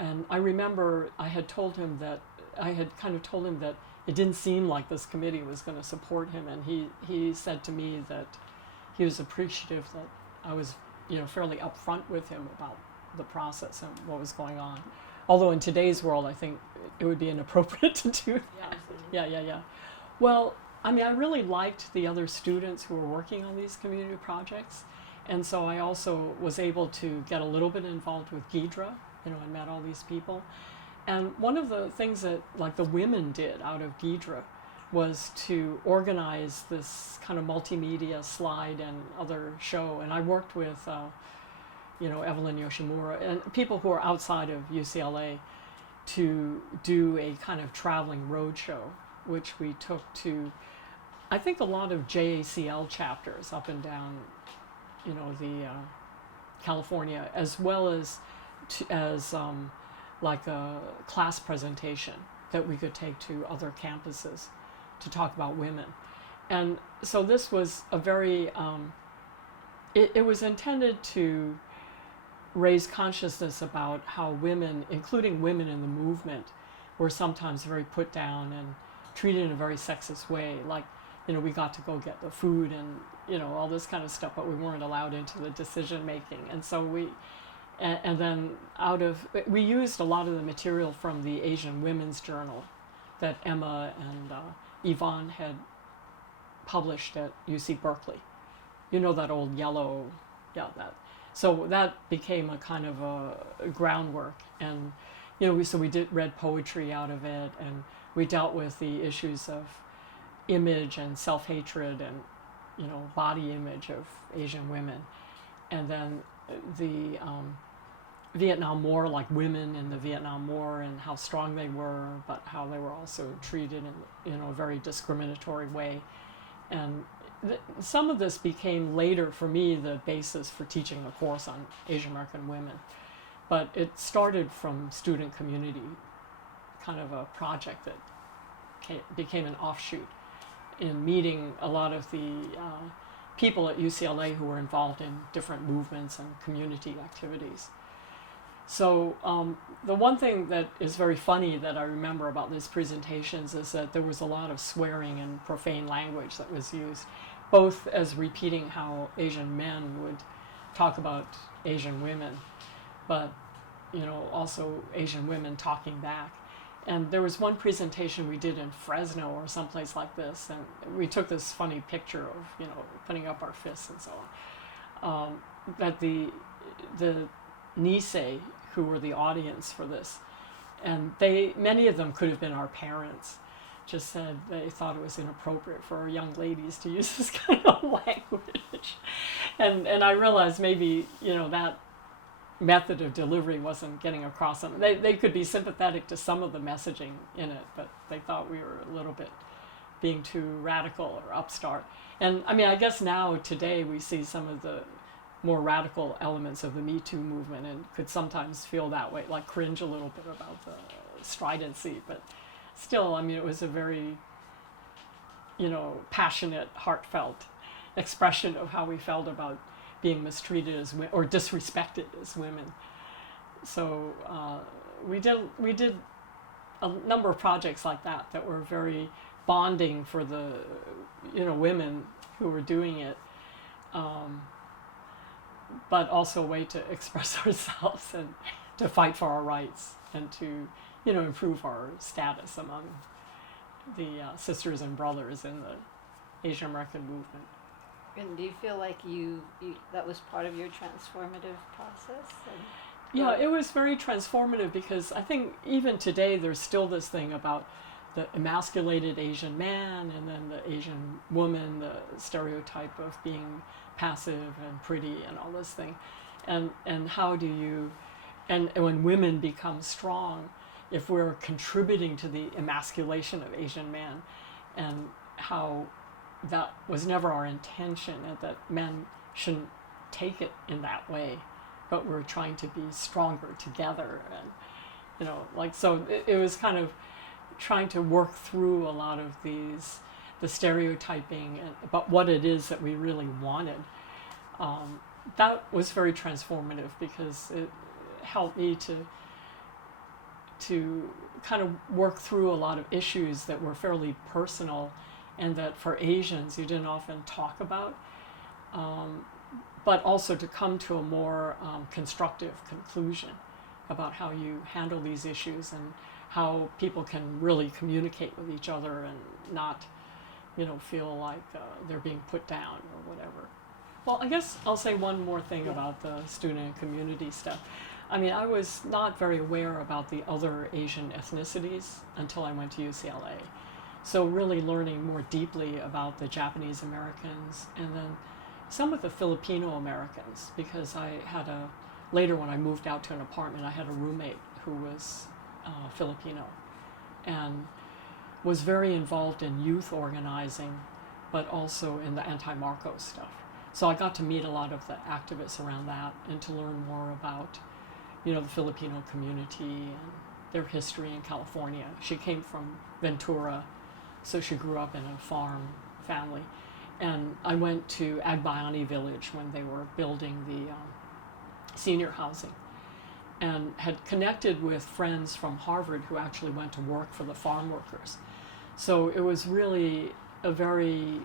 And I remember I had kind of told him that it didn't seem like this committee was going to support him, and he said to me that he was appreciative that I was, fairly upfront with him about the process and what was going on. Although in today's world, I think it would be inappropriate to do that. Yeah. Well, I mean, I really liked the other students who were working on these community projects, and so I also was able to get a little bit involved with Gidra, and met all these people. And one of the things that, like, the women did out of Gidra was to organize this kind of multimedia slide and other show. And I worked with, Evelyn Yoshimura and people who are outside of UCLA to do a kind of traveling road show, which we took to, I think, a lot of JACL chapters up and down, the California, as well as like a class presentation that we could take to other campuses to talk about women. And so this was a very, it was intended to raise consciousness about how women, including women in the movement, were sometimes very put down and treated in a very sexist way. Like, we got to go get the food and, all this kind of stuff, but we weren't allowed into the decision making. And so and then we used a lot of the material from the Asian Women's Journal that Emma and Yvonne had published at UC Berkeley. That old yellow, that. So that became a kind of a groundwork, and we read poetry out of it, and we dealt with the issues of image and self-hatred and body image of Asian women, and then the Vietnam War, like women in the Vietnam War and how strong they were, but how they were also treated in a very discriminatory way. And some of this became later for me the basis for teaching a course on Asian American women. But it started from student community, kind of a project that became an offshoot in meeting a lot of the people at UCLA who were involved in different movements and community activities. So the one thing that is very funny that I remember about these presentations is that there was a lot of swearing and profane language that was used, both as repeating how Asian men would talk about Asian women, but also Asian women talking back. And there was one presentation we did in Fresno or someplace like this, and we took this funny picture of putting up our fists and so on. That the Nisei, who were the audience for this, and many of them could have been our parents, just said they thought it was inappropriate for young ladies to use this kind of language. And I realized maybe that method of delivery wasn't getting across them. They could be sympathetic to some of the messaging in it, but they thought we were a little bit being too radical or upstart. And I guess now today we see some of the more radical elements of the Me Too movement and could sometimes feel that way, like cringe a little bit about the stridency, but still, it was a very, passionate, heartfelt expression of how we felt about being mistreated as women or disrespected as women. So we did a number of projects like that were very bonding for the women who were doing it, but also a way to express ourselves and to fight for our rights and to improve our status among the sisters and brothers in the Asian American movement. And do you feel like you that was part of your transformative process? Yeah, it was very transformative because I think even today there's still this thing about the emasculated Asian man and then the Asian woman, the stereotype of being passive and pretty and all this thing. And how do you, and when women become strong, if we're contributing to the emasculation of Asian men, and how that was never our intention, and that men shouldn't take it in that way, but we're trying to be stronger together. And so it was kind of trying to work through a lot of the stereotyping about what it is that we really wanted. That was very transformative because it helped me to kind of work through a lot of issues that were fairly personal and that for Asians you didn't often talk about, but also to come to a more constructive conclusion about how you handle these issues and how people can really communicate with each other and not, feel like they're being put down or whatever. Well, I guess I'll say one more thing about the student and community stuff. I was not very aware about the other Asian ethnicities until I went to UCLA. So really learning more deeply about the Japanese Americans and then some of the Filipino Americans, because later when I moved out to an apartment, I had a roommate who was Filipino and was very involved in youth organizing, but also in the anti-Marcos stuff. So I got to meet a lot of the activists around that and to learn more about, the Filipino community and their history in California. She came from Ventura, so she grew up in a family. And I went to Agbayani village when they were building the senior housing, and had connected with friends from Harvard who actually went to work for the farm workers. So it was really a very,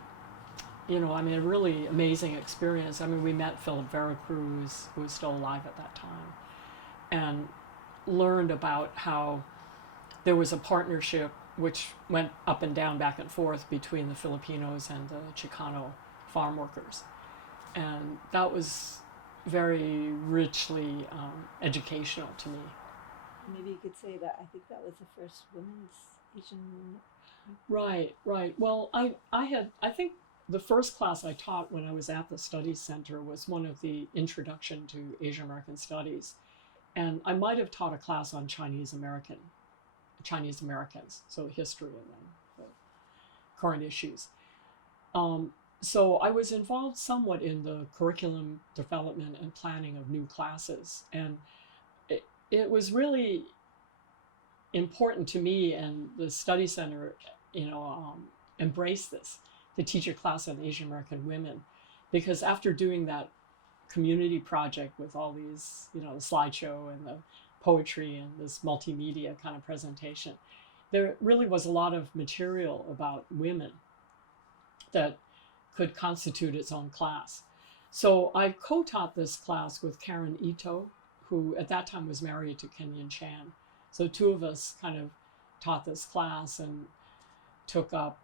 a really amazing experience. I mean, we met Philip Veracruz, who was still alive at that time, and learned about how there was a partnership which went up and down, back and forth between the Filipinos and the Chicano farm workers. And that was very richly educational to me. Maybe you could say that I think that was the first women's Asian. Right. Well, I think the first class I taught when I was at the Studies Center was one of the Introduction to Asian American Studies. And I might have taught a class on Chinese Americans, so history and then the current issues. So I was involved somewhat in the curriculum development and planning of new classes. And it was really important to me, and the Study Center, embraced this, to teach a class on Asian American women. Because after doing that community project with all these, the slideshow and the poetry and this multimedia kind of presentation, there really was a lot of material about women that could constitute its own class. So I co-taught this class with Karen Ito, who at that time was married to Kenyon Chen. So two of us kind of taught this class and took up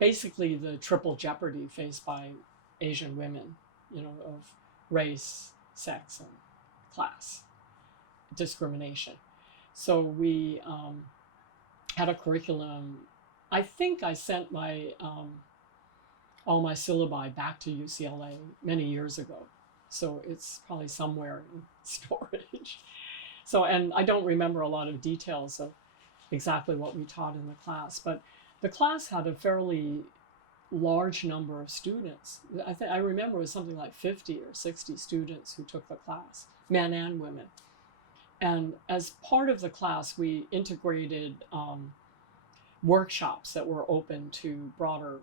basically the triple jeopardy faced by Asian women, of race, sex, and class discrimination. So we had a curriculum. I think I sent my all my syllabi back to UCLA many years ago. So it's probably somewhere in storage. So, and I don't remember a lot of details of exactly what we taught in the class, but the class had a fairly large number of students. I remember it was something like 50 or 60 students who took the class, men and women. And as part of the class, we integrated workshops that were open to broader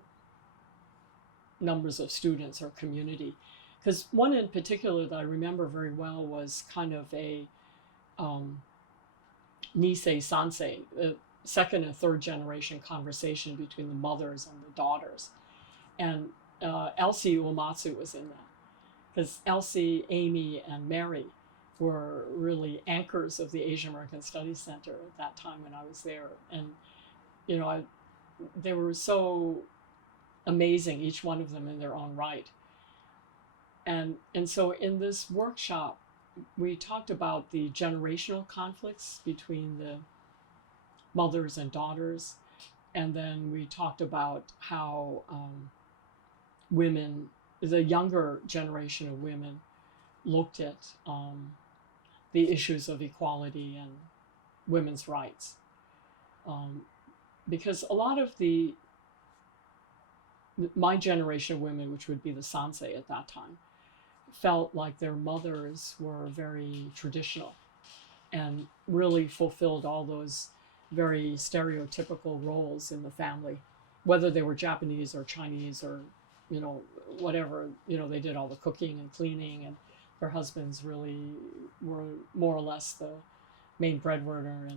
numbers of students or community. Because one in particular that I remember very well was kind of a Nisei Sansei, a second and third generation conversation between the mothers and the daughters. And Elsie Uematsu was in that. Because Elsie, Amy, and Mary were really anchors of the Asian American Studies Center at that time when I was there. And, they were so amazing, each one of them in their own right. And so in this workshop, we talked about the generational conflicts between the mothers and daughters. And then we talked about how women, the younger generation of women, looked at the issues of equality and women's rights. Because a lot of my generation of women, which would be the Sansei at that time, felt like their mothers were very traditional and really fulfilled all those very stereotypical roles in the family, whether they were Japanese or Chinese or, whatever, they did all the cooking and cleaning, and their husbands really were more or less the main breadwinner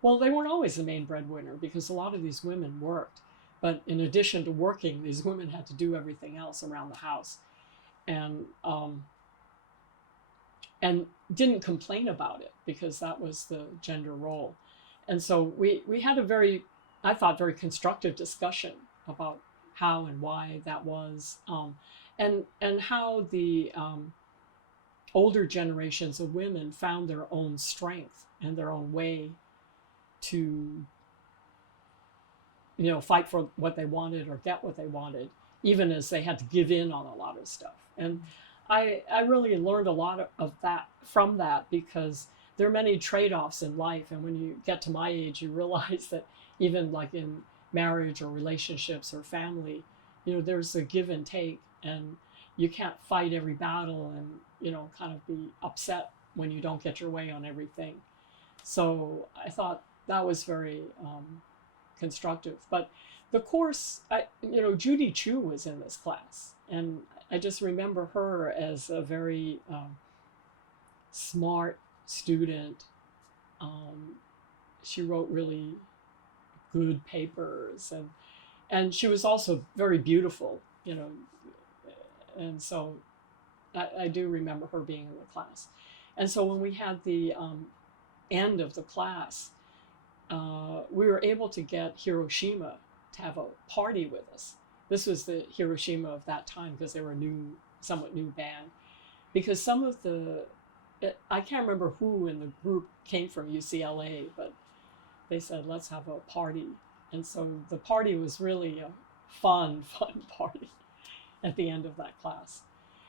well, they weren't always the main breadwinner because a lot of these women worked. But in addition to working, these women had to do everything else around the house. And didn't complain about it because that was the gender role. And so we had a very constructive discussion about how and why that was, and how the older generations of women found their own strength and their own way to fight for what they wanted or get what they wanted, even as they had to give in on a lot of stuff. And I really learned a lot of that from that, because there are many trade-offs in life. And when you get to my age, you realize that even like in marriage or relationships or family, there's a give and take, and you can't fight every battle and, kind of be upset when you don't get your way on everything. So I thought that was very constructive. But the course, Judy Chu was in this class, and I just remember her as a very smart student. She wrote really good papers, and she was also very beautiful, and so I do remember her being in the class. And so when we had the end of the class, we were able to get Hiroshima to have a party with us. This was the Hiroshima of that time because they were a somewhat new band. Because some of I can't remember who in the group came from UCLA, but they said, let's have a party. And so the party was really a fun party at the end of that class.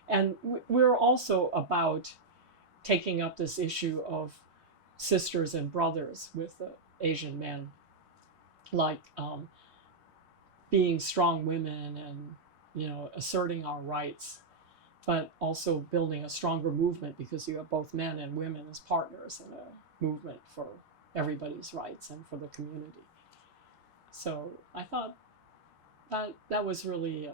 And we're also about taking up this issue of sisters and brothers with the Asian men, like being strong women and, asserting our rights, but also building a stronger movement because you have both men and women as partners in a movement for everybody's rights and for the community. So I thought that was really an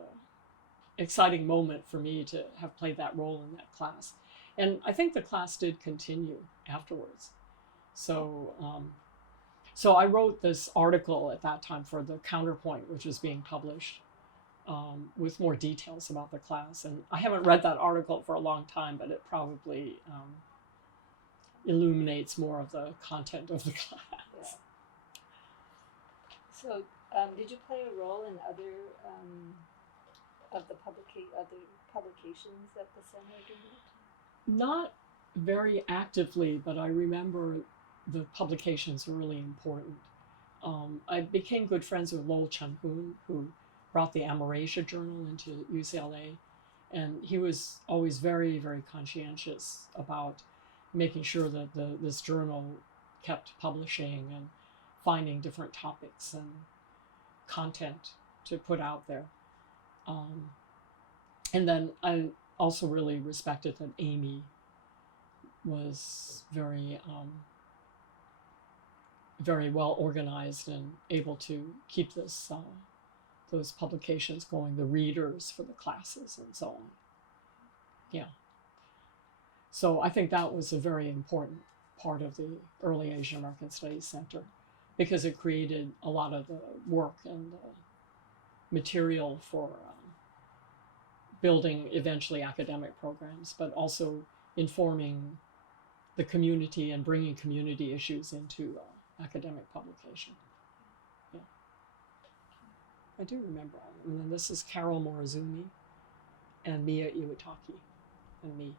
exciting moment for me to have played that role in that class. And I think the class did continue afterwards. So I wrote this article at that time for the Counterpoint, which was being published, with more details about the class. And I haven't read that article for a long time, but it probably illuminates more of the content of the class. Yeah. So did you play a role in other publications at the center during that time? Not very actively, but I remember the publications were really important. I became good friends with Lowell Chen-hoon, who brought the Amerasia Journal into UCLA, and he was always very, very conscientious about making sure that this journal kept publishing and finding different topics and content to put out there. And then I also really respected that Amy was very very well organized and able to keep those publications going, the readers for the classes and so on. Yeah. So I think that was a very important part of the early Asian American Studies Center because it created a lot of the work and material for building eventually academic programs, but also informing the community and bringing community issues into academic publication. Yeah, I do remember. And then this is Carol Morizumi and Mia Iwataki and me.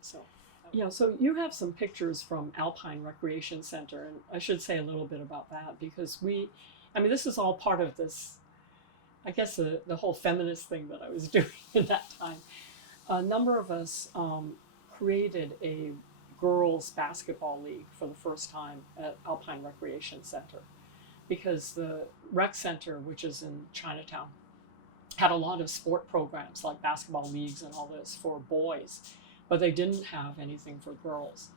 So, yeah, so you have some pictures from Alpine Recreation Center, and I should say a little bit about that because this is all part of this, I guess, the whole feminist thing that I was doing at that time. A number of us created a girls basketball league for the first time at Alpine Recreation Center because the rec center, which is in Chinatown, had a lot of sport programs like basketball leagues and all this for boys, but they didn't have anything for girls.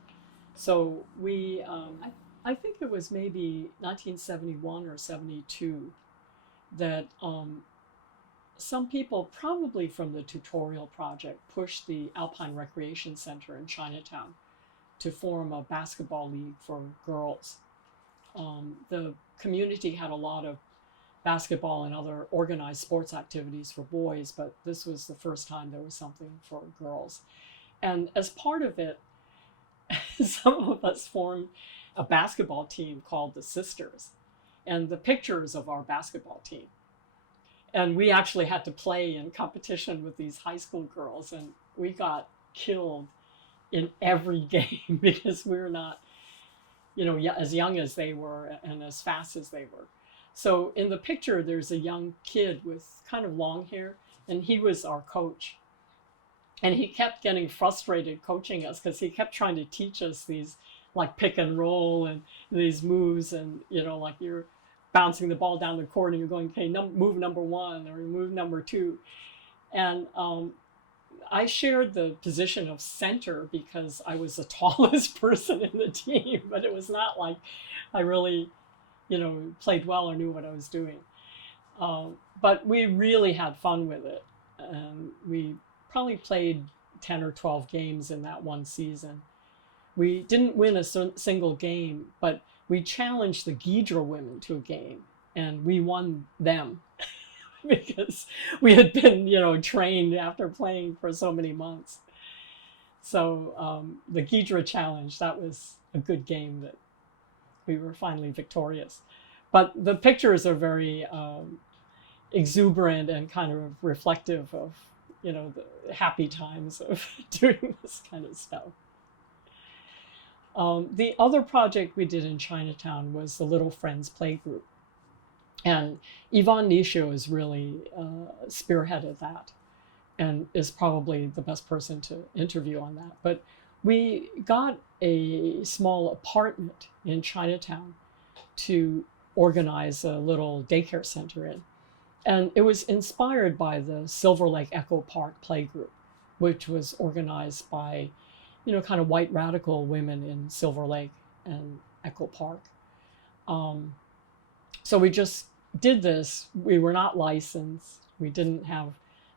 So we, I think it was maybe 1971 or 72 that some people, probably from the tutorial project, pushed the Alpine Recreation Center in Chinatown to form a basketball league for girls. The community had a lot of basketball and other organized sports activities for boys, but this was the first time there was something for girls. And as part of it, some of us formed a basketball team called the Sisters, and the pictures of our basketball team. And we actually had to play in competition with these high school girls, and we got killed in every game because we were not, as young as they were and as fast as they were. So in the picture, there's a young kid with kind of long hair, and he was our coach. And he kept getting frustrated coaching us because he kept trying to teach us these like pick and roll and these moves, and like you're bouncing the ball down the court and you're going, okay, move number one or move number two. And I shared the position of center because I was the tallest person in the team, but it was not like I really played well or knew what I was doing. But we really had fun with it. We probably played 10 or 12 games in that one season. We didn't win a single game, but we challenged the Gidra women to a game, and we won them because we had been, trained after playing for so many months. So the Gidra challenge, that was a good game that we were finally victorious. But the pictures are very exuberant and kind of reflective of, the happy times of doing this kind of stuff. The other project we did in Chinatown was the Little Friends Playgroup. And Yvonne Nisho is really spearheaded that and is probably the best person to interview on that. But we got a small apartment in Chinatown to organize a little daycare center in. And it was inspired by the Silver Lake Echo Park Playgroup, which was organized by, kind of white radical women in Silver Lake and Echo Park. So we just did this. We were not licensed. We didn't have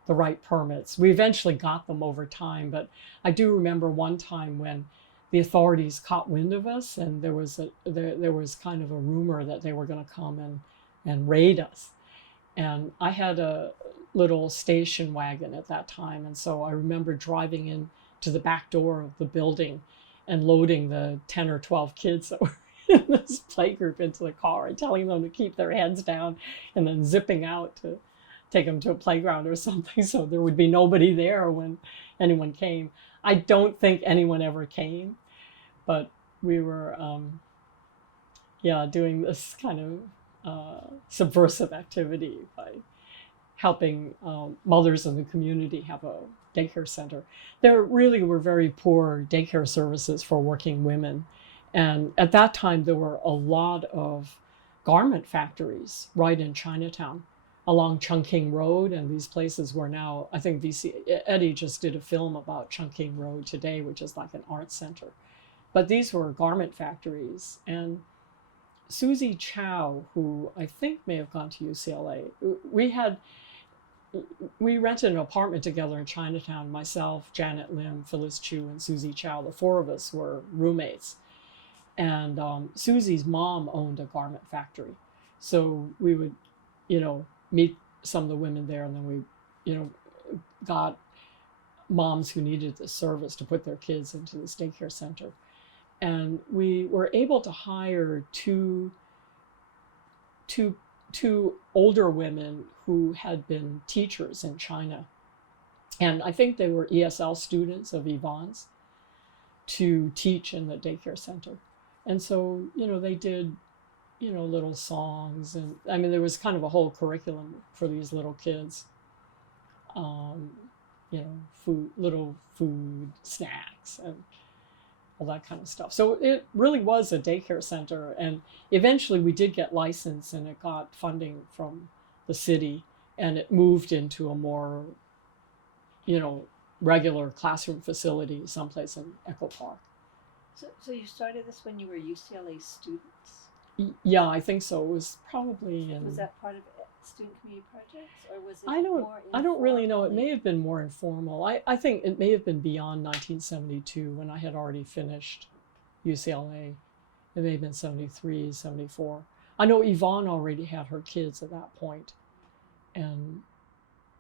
the right permits. We eventually got them over time, but I do remember one time when the authorities caught wind of us, and there was kind of a rumor that they were going to come and raid us. And I had a little station wagon at that time, and so I remember driving in to the back door of the building and loading the 10 or 12 kids that were in this playgroup into the car and telling them to keep their heads down, and then zipping out to take them to a playground or something so there would be nobody there when anyone came. I don't think anyone ever came, but we were doing this kind of subversive activity by helping mothers in the community have a daycare center. There really were very poor daycare services for working women. And at that time, there were a lot of garment factories right in Chinatown along Chungking Road, and these places were now, I think Eddie just did a film about Chungking Road today, which is like an art center. But these were garment factories. And Susie Chow, who I think may have gone to UCLA, we rented an apartment together in Chinatown, myself, Janet Lim, Phyllis Chu, and Susie Chow. The four of us were roommates. And Susie's mom owned a garment factory. So we would, meet some of the women there, and then we, got moms who needed the service to put their kids into this daycare center. And we were able to hire two older women who had been teachers in China. And I think they were ESL students of Yvonne's, to teach in the daycare center. And so, they did, little songs. And I mean, there was kind of a whole curriculum for these little kids. Little food, snacks, and all that kind of stuff. So it really was a daycare center. And eventually we did get licensed, and it got funding from the city, and it moved into a more, regular classroom facility someplace in Echo Park. So you started this when you were UCLA students? Yeah, I think so. It was probably in... Was that part of student community projects, or was it more informal? I don't really know. It may have been more informal. I think it may have been beyond 1972 when I had already finished UCLA. It may have been 73, 74. I know Yvonne already had her kids at that point. And,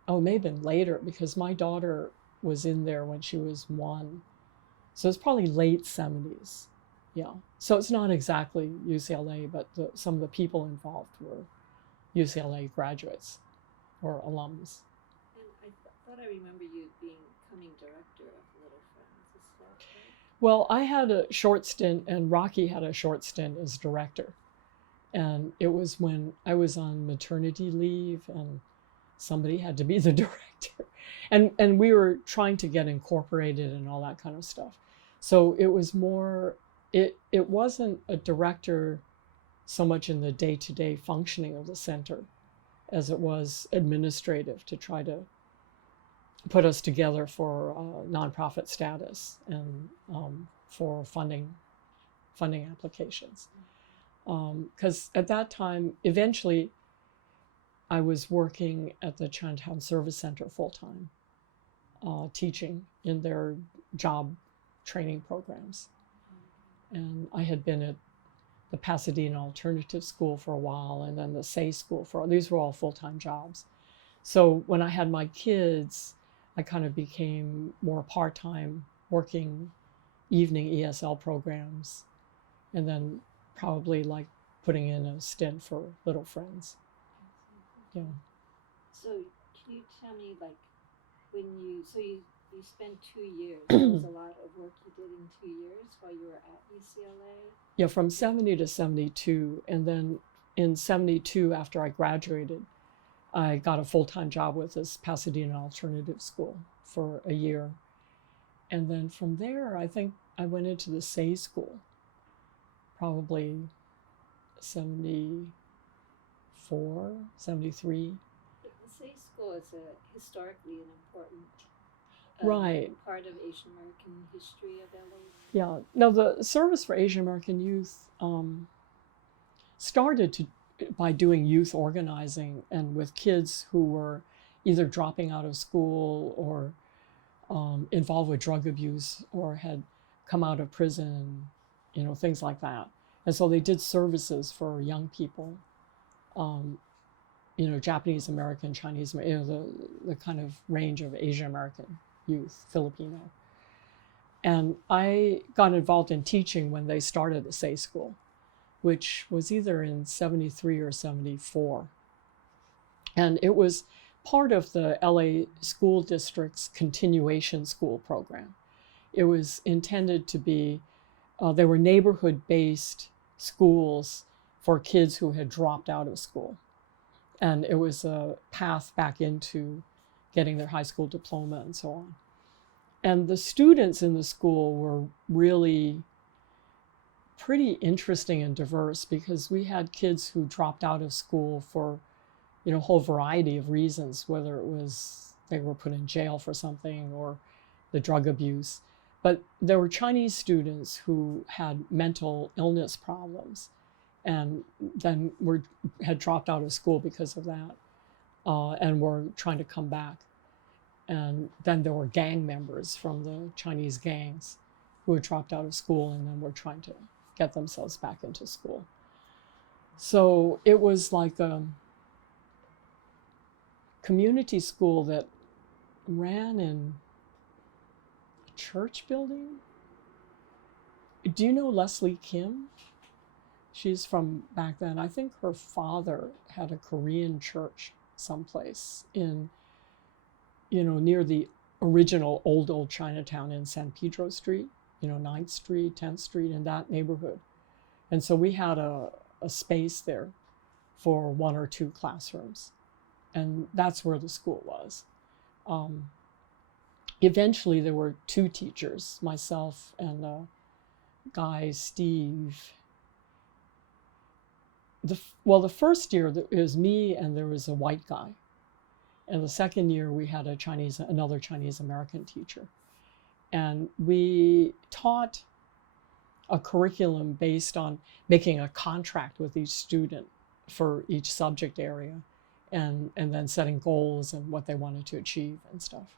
it may have been later, because my daughter was in there when she was 1. So it's probably late 70s. Yeah. So it's not exactly UCLA, but some of the people involved were UCLA graduates or alums. And I thought I remember you becoming director of Little Friends. Is that right? Well, I had a short stint, and Rocky had a short stint as director. And it was when I was on maternity leave, and somebody had to be the director. And we were trying to get incorporated and all that kind of stuff. So it was more, it wasn't a director so much in the day-to-day functioning of the center as it was administrative, to try to put us together for nonprofit status and for funding applications. Because at that time, eventually, I was working at the Chinatown Service Center full time, teaching in their job training programs. And I had been at the Pasadena Alternative School for a while, and then the SAY School these were all full-time jobs. So when I had my kids, I kind of became more part-time, working evening ESL programs, and then probably like putting in a stint for Little Friends. Yeah. So can you tell me, like, when you spent 2 years, there was a lot of work you did in 2 years while you were at UCLA? Yeah, from 70 to 72. And then in 72, after I graduated, I got a full-time job with this Pasadena Alternative School for a year. And then from there, I think I went into the SAY School, probably 74, 73. The SAY School is historically an important Right. part of Asian American history of LA. Yeah. Now, the Service for Asian American Youth started by doing youth organizing, and with kids who were either dropping out of school or involved with drug abuse or had come out of prison, things like that. And so they did services for young people, Japanese American, Chinese, the kind of range of Asian American youth, Filipino. And I got involved in teaching when they started the SAY School, which was either in 73 or 74. And it was part of the LA School District's continuation school program. It was intended to be, they were neighborhood-based schools for kids who had dropped out of school. And it was a path back into getting their high school diploma and so on. And the students in the school were really pretty interesting and diverse, because we had kids who dropped out of school for, a whole variety of reasons, whether it was they were put in jail for something or the drug abuse. But there were Chinese students who had mental illness problems and then had dropped out of school because of that, and were trying to come back. And then there were gang members from the Chinese gangs who had dropped out of school and then were trying to get themselves back into school. So it was like a community school that ran in a church building. Do you know Leslie Kim? She's from back then. I think her father had a Korean church someplace in, near the original old Chinatown in San Pedro Street, 9th Street, 10th Street, in that neighborhood. And so we had a space there for 1 or 2 classrooms. And that's where the school was. Eventually, there were 2 teachers, myself and a guy, Steve. The first year, it was me and there was a white guy. And the second year, we had another Chinese American teacher. And we taught a curriculum based on making a contract with each student for each subject area, and then setting goals and what they wanted to achieve and stuff.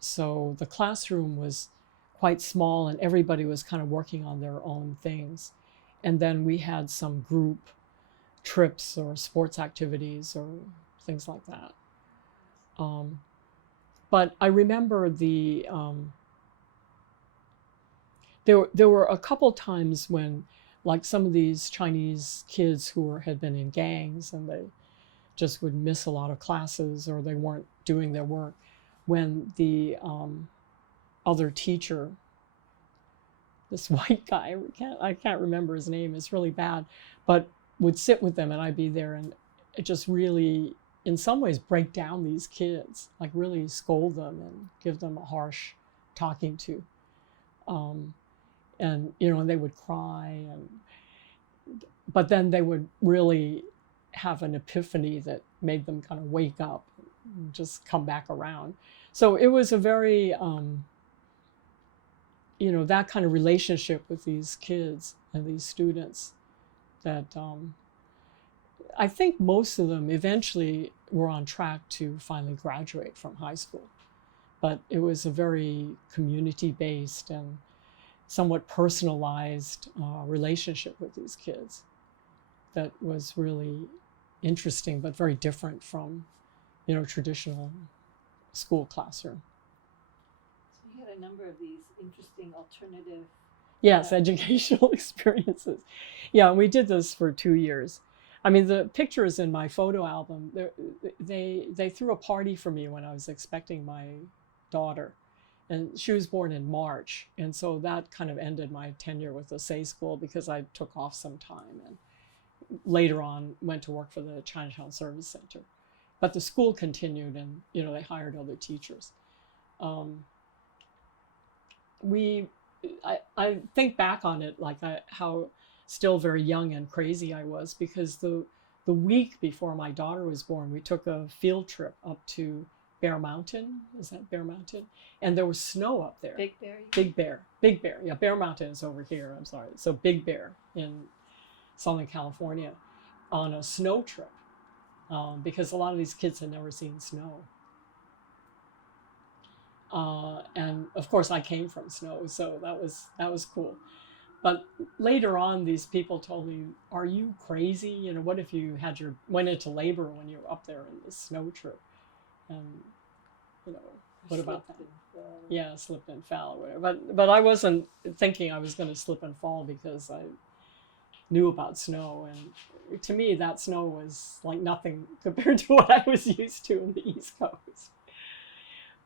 So the classroom was quite small and everybody was kind of working on their own things. And then we had some group trips or sports activities or things like that. But I remember there were a couple times when, like, some of these Chinese kids who had been in gangs and they just would miss a lot of classes or they weren't doing their work, when the other teacher, this white guy, I can't remember his name, it's really bad, but would sit with them and I'd be there, and it just really, in some ways, break down these kids, like really scold them and give them a harsh talking to. And they would cry, but then they would really have an epiphany that made them kind of wake up and just come back around. So it was a very, that kind of relationship with these kids and these students that I think most of them eventually were on track to finally graduate from high school. But it was a very community-based and somewhat personalized relationship with these kids that was really interesting, but very different from, traditional school classroom. So you had a number of these interesting alternative. Yes, educational experiences. Yeah, and we did this for 2 years. I mean, the pictures in my photo album, they threw a party for me when I was expecting my daughter. And she was born in March. And so that kind of ended my tenure with the Say School because I took off some time and later on went to work for the Chinatown Service Center. But the school continued and, they hired other teachers. I think back on it like how still very young and crazy I was because the week before my daughter was born, we took a field trip up to Bear Mountain. Is that Bear Mountain? And there was snow up there. Big Bear? Big Bear. Yeah, Bear Mountain is over here. I'm sorry. So Big Bear in Southern California on a snow trip because a lot of these kids had never seen snow. And of course I came from snow, so that was cool. But later on, these people told me, "Are you crazy? What if you went into labor when you were up there in the snow trip?" And what about that? Yeah, slipped and fell or whatever. But I wasn't thinking I was going to slip and fall because I knew about snow, and to me that snow was like nothing compared to what I was used to in the East Coast.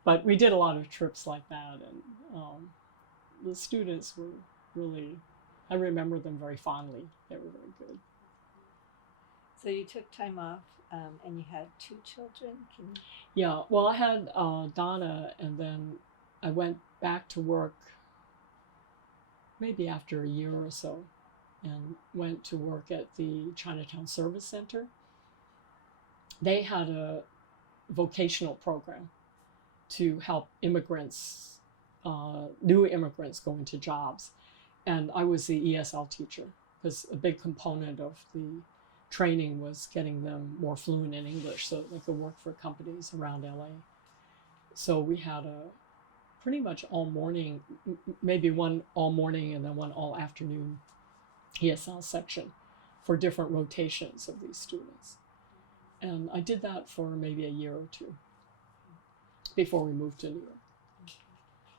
But we did a lot of trips like that, and the students were really, I remember them very fondly. They were very good. So you took time off, and you had 2 children? Yeah, well, I had Donna, and then I went back to work maybe after a year or so, and went to work at the Chinatown Service Center. They had a vocational program to help immigrants, new immigrants go into jobs. And I was the ESL teacher because a big component of the training was getting them more fluent in English so that they could work for companies around LA. So we had a pretty much all morning, maybe one all morning and then one all afternoon ESL section for different rotations of these students. And I did that for maybe a year or two before we moved to New York.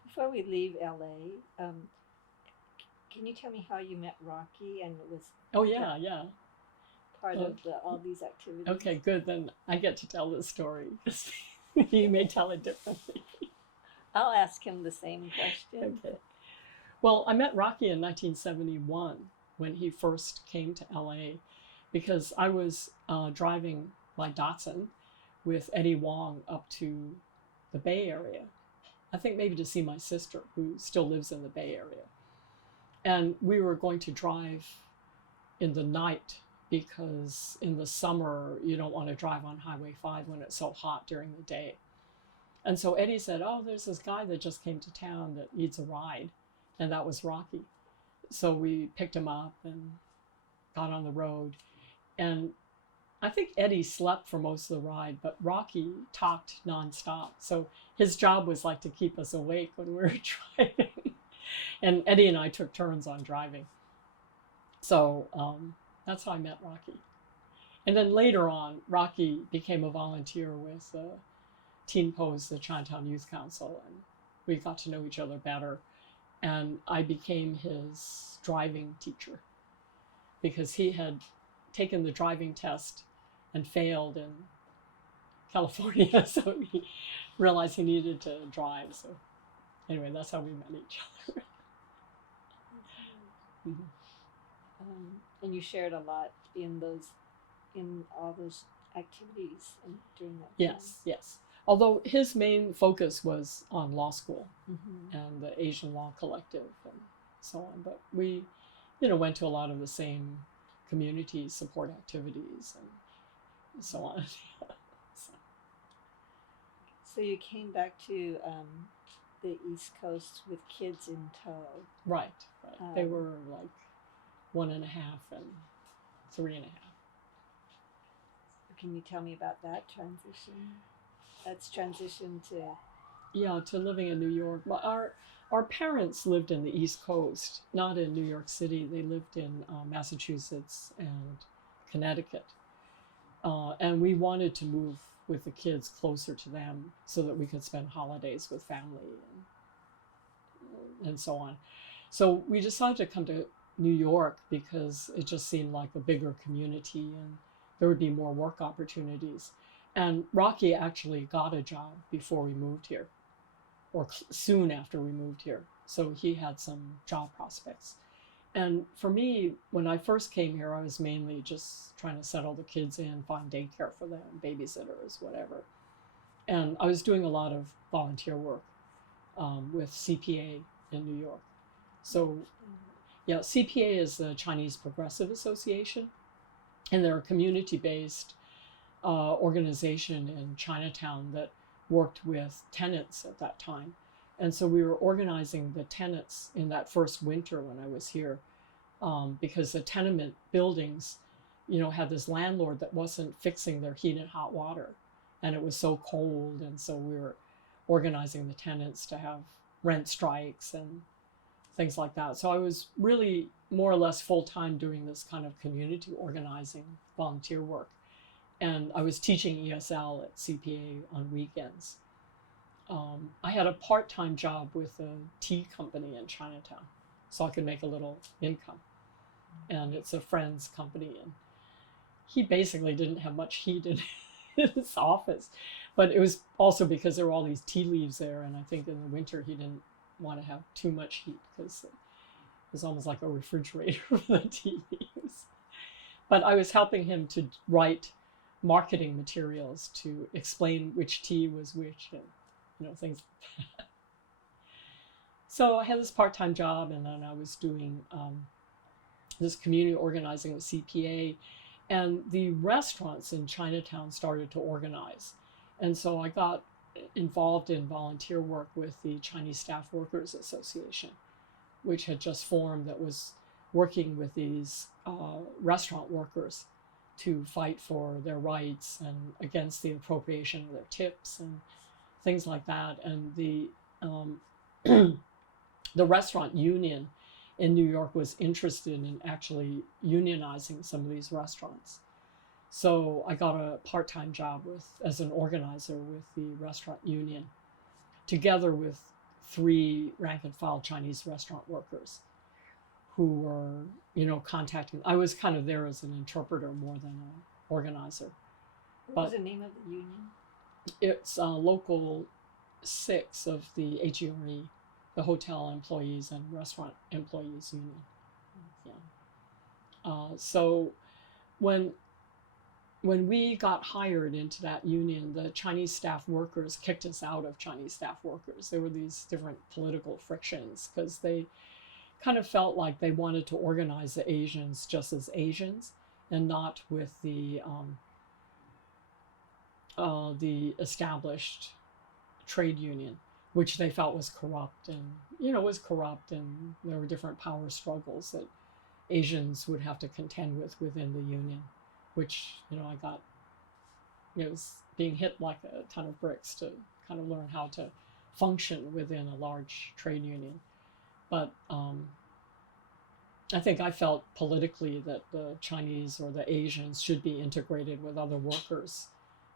Before we leave LA, can you tell me how you met Rocky and it was part of all these activities? Okay, good. Then I get to tell this story. You may tell it differently. I'll ask him the same question. Okay. Well, I met Rocky in 1971 when he first came to LA because I was driving my Datsun with Eddie Wong up to the Bay Area. I think maybe to see my sister who still lives in the Bay Area. And we were going to drive in the night because in the summer you don't want to drive on Highway 5 when it's so hot during the day. And so Eddie said, "Oh, there's this guy that just came to town that needs a ride." And that was Rocky. So we picked him up and got on the road. And I think Eddie slept for most of the ride, but Rocky talked nonstop. So his job was like to keep us awake when we were driving. And Eddie and I took turns on driving. So that's how I met Rocky. And then later on, Rocky became a volunteer with Teen Pose, the Chinatown Youth Council, and we got to know each other better. And I became his driving teacher because he had taken the driving test and failed in California, so he realized he needed to drive. So anyway, that's how we met each other. Mm-hmm. And you shared a lot in all those activities during that time. Yes. Although his main focus was on law school mm-hmm. and the Asian Law Collective and so on, but we, went to a lot of the same community support activities and so on. So you came back to the East Coast with kids in tow. Right. They were like 1.5 and 3.5. Can you tell me about that transition? That's transition to. Yeah, to living in New York. But our parents lived in the East Coast, not in New York City. They lived in Massachusetts and Connecticut, and we wanted to move with the kids closer to them so that we could spend holidays with family and so on. So we decided to come to New York because it just seemed like a bigger community and there would be more work opportunities. And Rocky actually got a job before we moved here, or soon after we moved here. So he had some job prospects. And for me, when I first came here, I was mainly just trying to settle the kids in, find daycare for them, babysitters, whatever. And I was doing a lot of volunteer work with CPA in New York. So, yeah, CPA is the Chinese Progressive Association, and they're a community-based organization in Chinatown that worked with tenants at that time. And so we were organizing the tenants in that first winter when I was here, because the tenement buildings, had this landlord that wasn't fixing their heat and hot water. And it was so cold. And so we were organizing the tenants to have rent strikes and things like that. So I was really more or less full-time doing this kind of community organizing volunteer work. And I was teaching ESL at CPA on weekends. I had a part-time job with a tea company in Chinatown, so I could make a little income. And it's a friend's company, and he basically didn't have much heat in his office. But it was also because there were all these tea leaves there, and I think in the winter he didn't want to have too much heat because it was almost like a refrigerator for the tea leaves. But I was helping him to write marketing materials to explain which tea was which, and things like that. So I had this part-time job, and then I was doing this community organizing with CPA, and the restaurants in Chinatown started to organize. And so I got involved in volunteer work with the Chinese Staff Workers Association, which had just formed, that was working with these restaurant workers to fight for their rights and against the appropriation of their tips and things like that. And the the restaurant union in New York was interested in actually unionizing some of these restaurants. So I got a part-time job as an organizer with the restaurant union, together with 3 rank-and-file Chinese restaurant workers who were, contacting. I was kind of there as an interpreter more than an organizer. What was the name of the union? It's Local 6 of the HERE, the Hotel Employees and Restaurant Employees Union. Yeah. So when we got hired into that union, the Chinese staff workers kicked us out of Chinese staff workers. There were these different political frictions because they kind of felt like they wanted to organize the Asians just as Asians and not with the established trade union, which they felt was corrupt, and there were different power struggles that Asians would have to contend with within the union, which I got, was being hit like a ton of bricks to kind of learn how to function within a large trade union. But I think I felt politically that the Chinese or the Asians should be integrated with other workers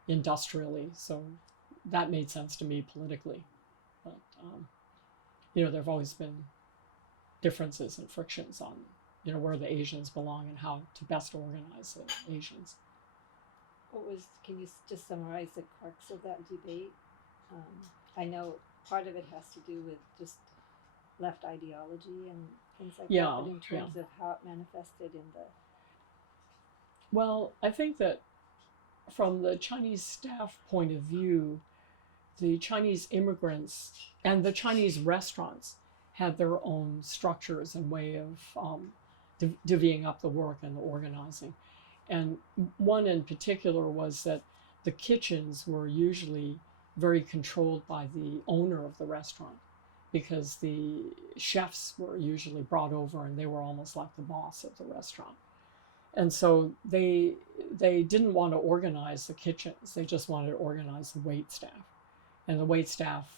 industrially, so that made sense to me politically. But there have always been differences and frictions on where the Asians belong and how to best organize the Asians. Can you just summarize the crux of that debate? I know part of it has to do with just left ideology and things like that, but in terms of how it manifested in the. Well, I think that from the Chinese staff point of view, the Chinese immigrants and the Chinese restaurants had their own structures and way of divvying up the work and the organizing. And one in particular was that the kitchens were usually very controlled by the owner of the restaurant, because the chefs were usually brought over and they were almost like the boss of the restaurant. And so they didn't want to organize the kitchens. They just wanted to organize the wait staff. And the wait staff,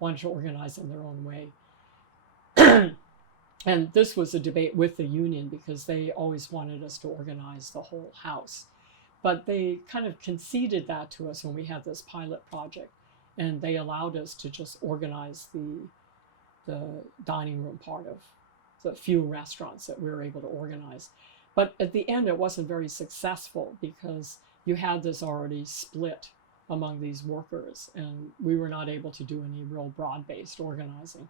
wanted to organize in their own way. And this was a debate with the union because they always wanted us to organize the whole house. But they kind of conceded that to us when we had this pilot project. And they allowed us to just organize the dining room part of the few restaurants that we were able to organize. But at the end, it wasn't very successful because you had this already split among these workers, and we were not able to do any real broad-based organizing.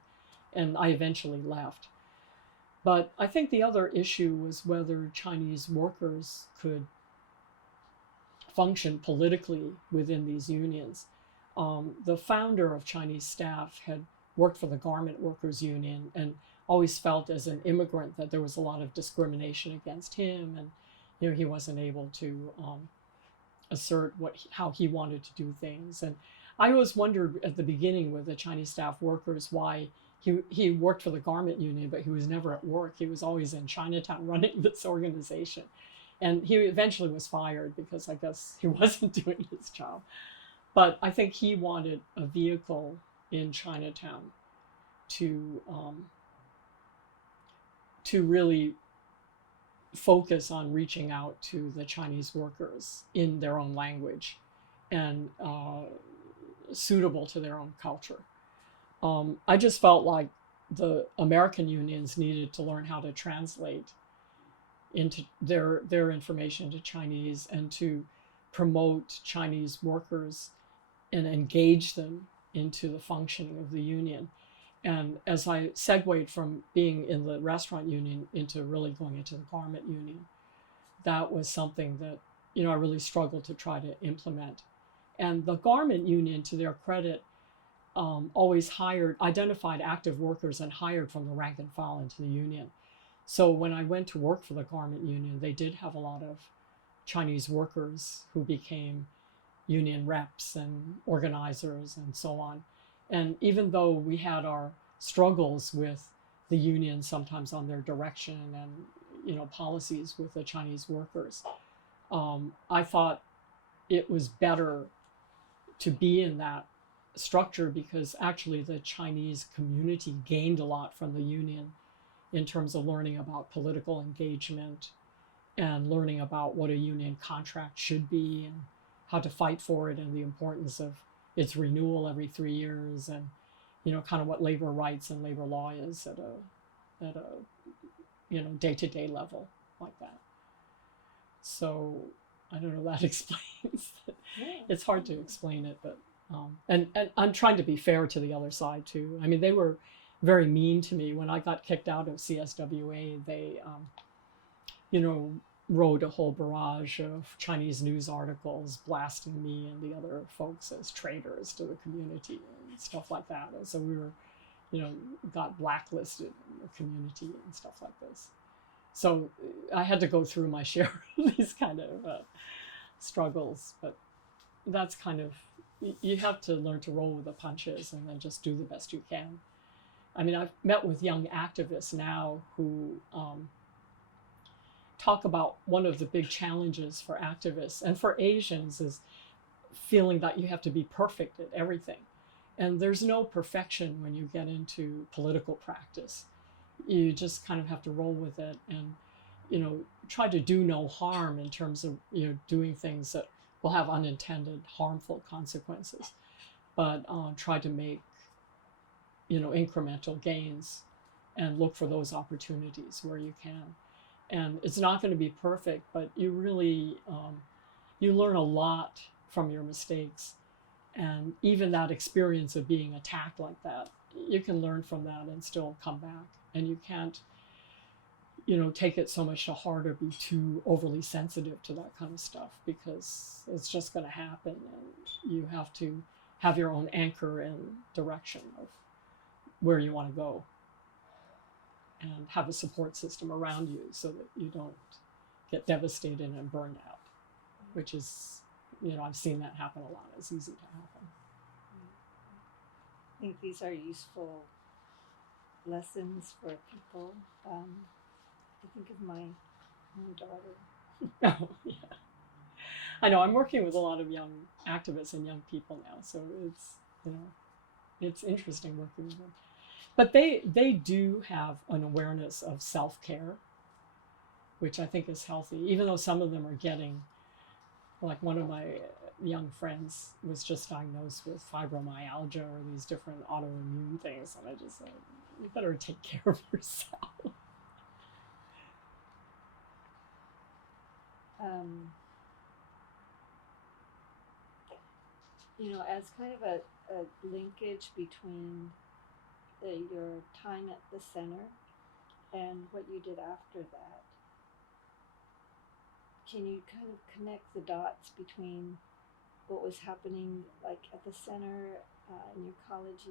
And I eventually left. But I think the other issue was whether Chinese workers could function politically within these unions. The founder of Chinese Staff had worked for the Garment Workers Union and always felt as an immigrant that there was a lot of discrimination against him, and he wasn't able to assert how he wanted to do things. And I always wondered at the beginning with the Chinese staff workers why he worked for the Garment Union, but he was never at work. He was always in Chinatown running this organization. And he eventually was fired because I guess he wasn't doing his job. But I think he wanted a vehicle in Chinatown to really focus on reaching out to the Chinese workers in their own language and suitable to their own culture. I just felt like the American unions needed to learn how to translate into their information to Chinese and to promote Chinese workers and engage them into the functioning of the union. And as I segued from being in the restaurant union into really going into the garment union, that was something that, I really struggled to try to implement. And the garment union, to their credit, always identified active workers and hired from the rank and file into the union. So when I went to work for the garment union, they did have a lot of Chinese workers who became union reps and organizers and so on. And even though we had our struggles with the union sometimes on their direction and policies with the Chinese workers, I thought it was better to be in that structure because actually the Chinese community gained a lot from the union in terms of learning about political engagement and learning about what a union contract should be and how to fight for it and the importance of its renewal every 3 years and kind of what labor rights and labor law is at a day-to-day level like that. So I don't know, that explains it. It's hard to explain it, but and I'm trying to be fair to the other side too. I mean, they were very mean to me when I got kicked out of CSWA. They wrote a whole barrage of Chinese news articles blasting me and the other folks as traitors to the community and stuff like that. And so we were, got blacklisted in the community and stuff like this. So I had to go through my share of these kind of struggles, but that's kind of, you have to learn to roll with the punches and then just do the best you can. I mean, I've met with young activists now who talk about one of the big challenges for activists and for Asians is feeling that you have to be perfect at everything. And there's no perfection when you get into political practice. You just kind of have to roll with it and, try to do no harm in terms of, doing things that will have unintended harmful consequences, but try to make, incremental gains and look for those opportunities where you can. And it's not going to be perfect, but you really, you learn a lot from your mistakes. And even that experience of being attacked like that, you can learn from that and still come back. And you can't, take it so much to heart or be too overly sensitive to that kind of stuff because it's just going to happen. And you have to have your own anchor and direction of where you want to go. And have a support system around you so that you don't get devastated and burned out, which is, I've seen that happen a lot. It's easy to happen. I think these are useful lessons for people. I think of my own daughter. Oh, yeah. I know. I'm working with a lot of young activists and young people now, so it's it's interesting working with them. But they do have an awareness of self-care, which I think is healthy, even though some of them are getting, like one of my young friends was just diagnosed with fibromyalgia or these different autoimmune things, and I just said, you better take care of yourself. As kind of a linkage between your time at the center and what you did after that, can you kind of connect the dots between what was happening like at the center in your college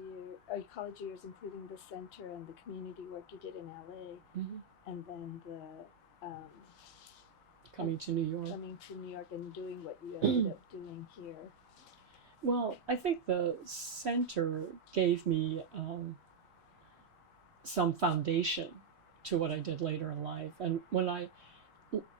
years, including the center and the community work you did in LA, Mm-hmm. and then the Coming to New York. Coming to New York and doing what you ended up doing here? Well, I think the center gave me some foundation to what I did later in life. And when I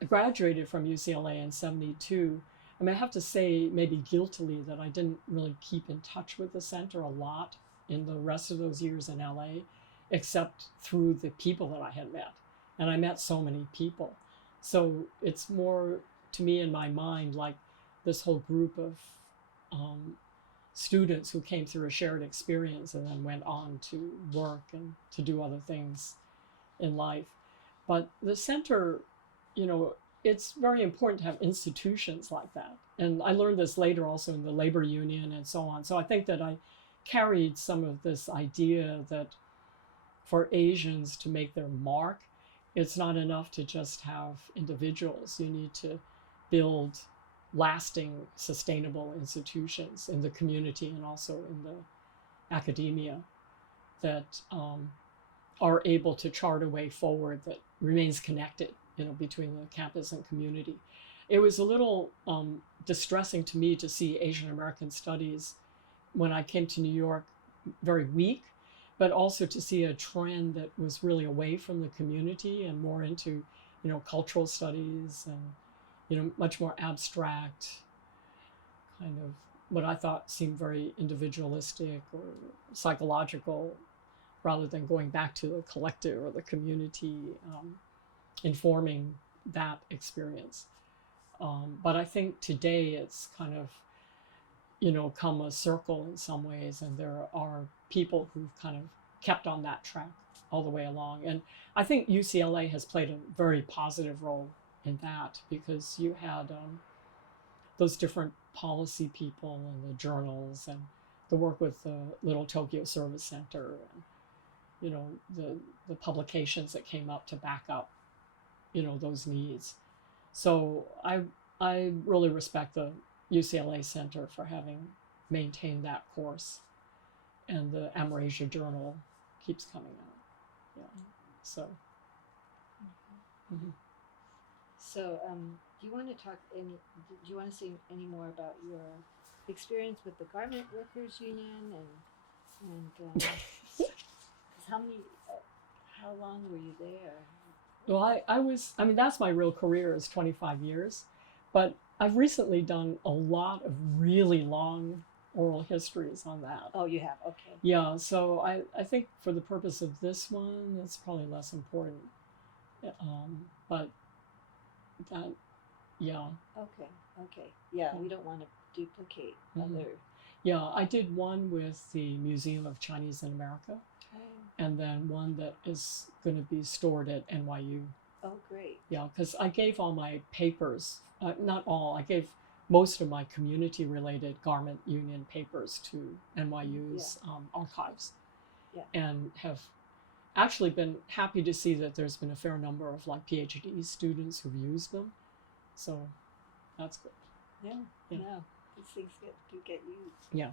graduated from UCLA in '72, I mean, I have to say maybe guiltily that I didn't really keep in touch with the center a lot in the rest of those years in LA, except through the people that I had met. And I met so many people. So it's more, to me in my mind, like this whole group of students who came through a shared experience and then went on to work and to do other things in life. But the center, it's very important to have institutions like that. And I learned this later also in the labor union and so on. So I think that I carried some of this idea that for Asians to make their mark, it's not enough to just have individuals. You need to build lasting, sustainable institutions in the community and also in the academia that are able to chart a way forward that remains connected, between the campus and community. It was a little distressing to me to see Asian American studies when I came to New York very weak, but also to see a trend that was really away from the community and more into, cultural studies and, much more abstract, kind of what I thought seemed very individualistic or psychological, rather than going back to the collective or the community, informing that experience. But I think today it's kind of, come a circle in some ways, and there are people who've kind of kept on that track all the way along. And I think UCLA has played a very positive role in that, because you had those different policy people and the journals and the work with the Little Tokyo Service Center and, the publications that came up to back up, those needs. So I really respect the UCLA Center for having maintained that course, and the Amerasia Journal keeps coming out. Yeah. So. Mm-hmm. So, do you want to say any more about your experience with the Garment Workers Union and how long were you there? Well, I mean, that's my real career, is 25 years, but I've recently done a lot of really long oral histories on that. Oh, you have? Okay. Yeah, so I think for the purpose of this one, it's probably less important. But that, yeah. Okay. Yeah, we don't want to duplicate other. Yeah, I did one with the Museum of Chinese in America. And then one that is going to be stored at NYU. Oh, great. Yeah, because I gave all my papers, not all, I gave most of my community-related garment union papers to NYU's archives. Yeah. And have actually been happy to see that there's been a fair number of PhD students who've used them. So that's good. Yeah. These things do get used. Yeah.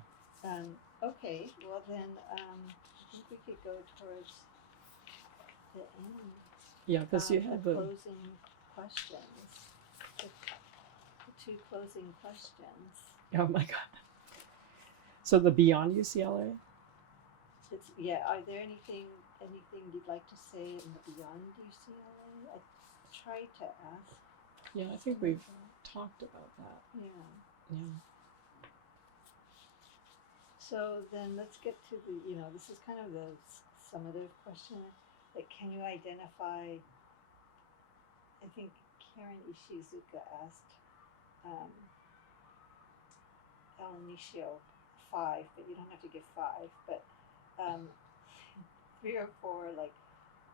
Okay, well then, I think we could go towards the end. Yeah, because you have the closing questions. The 2 closing questions. Oh my God. So the Beyond UCLA? It's yeah. Are there anything you'd like to say in the beyond UCLA? I tried to ask. Yeah, I think we've talked about that. Yeah. Yeah. So then let's get to this is kind of the summative question. Like, can you identify? I think Karen Ishizuka asked um, El Nishio 5, but you don't have to give 5, but um, 3 or 4 like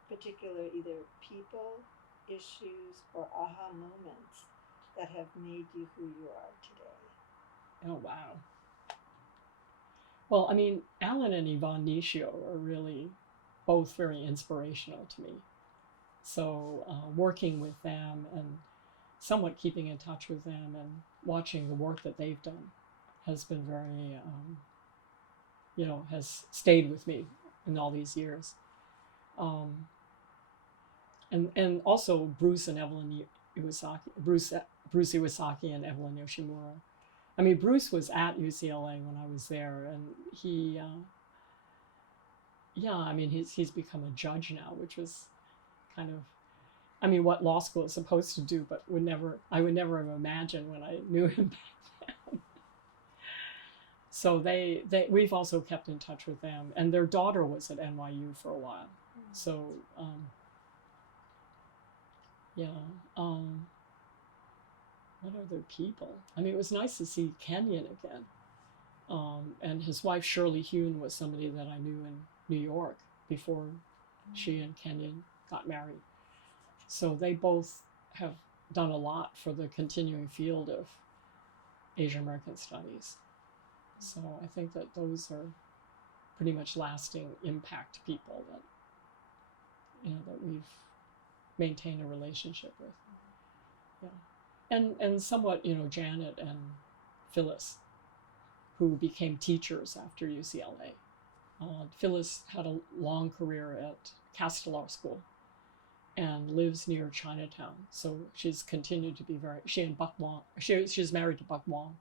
particular either people, issues, or aha moments that have made you who you are today. Oh, wow. Well, I mean, Alan and Yvonne Nishio are really both very inspirational to me. So working with them and somewhat keeping in touch with them and watching the work that they've done has been very, has stayed with me in all these years. And also Bruce and Evelyn Iwasaki, Bruce Iwasaki and Evelyn Yoshimura. I mean, Bruce was at UCLA when I was there, and he, I mean, he's become a judge now, which was kind of, I mean, what law school is supposed to do, but I would never have imagined when I knew him back then. So we've also kept in touch with them, and their daughter was at NYU for a while. So, what other people? I mean, it was nice to see Kenyon again. And his wife, Shirley Hune, was somebody that I knew in New York before she and Kenyon got married. So they both have done a lot for the continuing field of Asian American studies. So I think that those are pretty much lasting impact people that we've maintained a relationship with. Yeah. And somewhat, Janet and Phyllis, who became teachers after UCLA. Phyllis had a long career at Castelar School and lives near Chinatown. So she's continued to be she and Buck Wong, she's married to Buck Wong.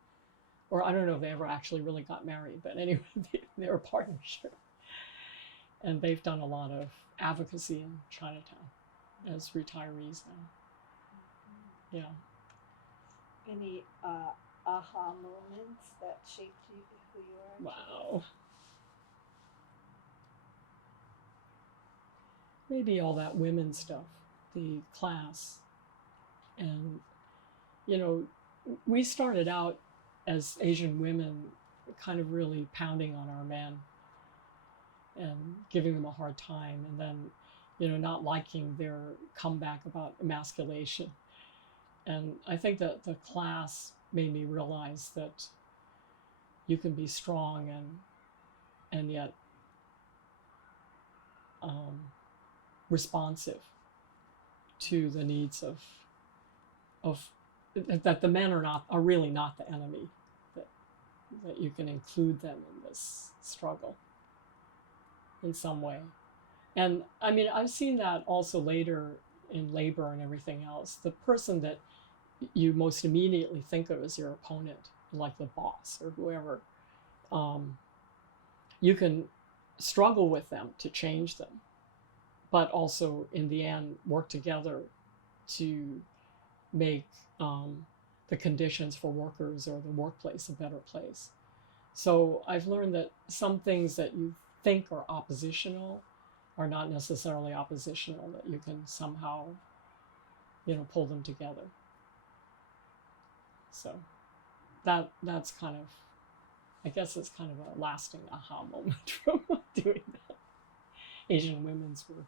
Or I don't know if they ever actually really got married, but anyway, they're a partnership. And they've done a lot of advocacy in Chinatown as retirees now. Yeah. Any aha moments that shaped you who you are? Wow. Maybe all that women stuff, the class. And, we started out as Asian women kind of really pounding on our men and giving them a hard time, and then, not liking their comeback about emasculation. And I think that the class made me realize that you can be strong and yet responsive to the needs of that the men are really not the enemy, that you can include them in this struggle in some way. And I mean, I've seen that also later in labor and everything else. The person that you most immediately think of as your opponent, like the boss or whoever, you can struggle with them to change them, but also in the end work together to make the conditions for workers or the workplace a better place. So I've learned that some things that you think are oppositional are not necessarily oppositional, that you can somehow, pull them together. So that's kind of, I guess it's kind of a lasting aha moment from doing that Asian women's work.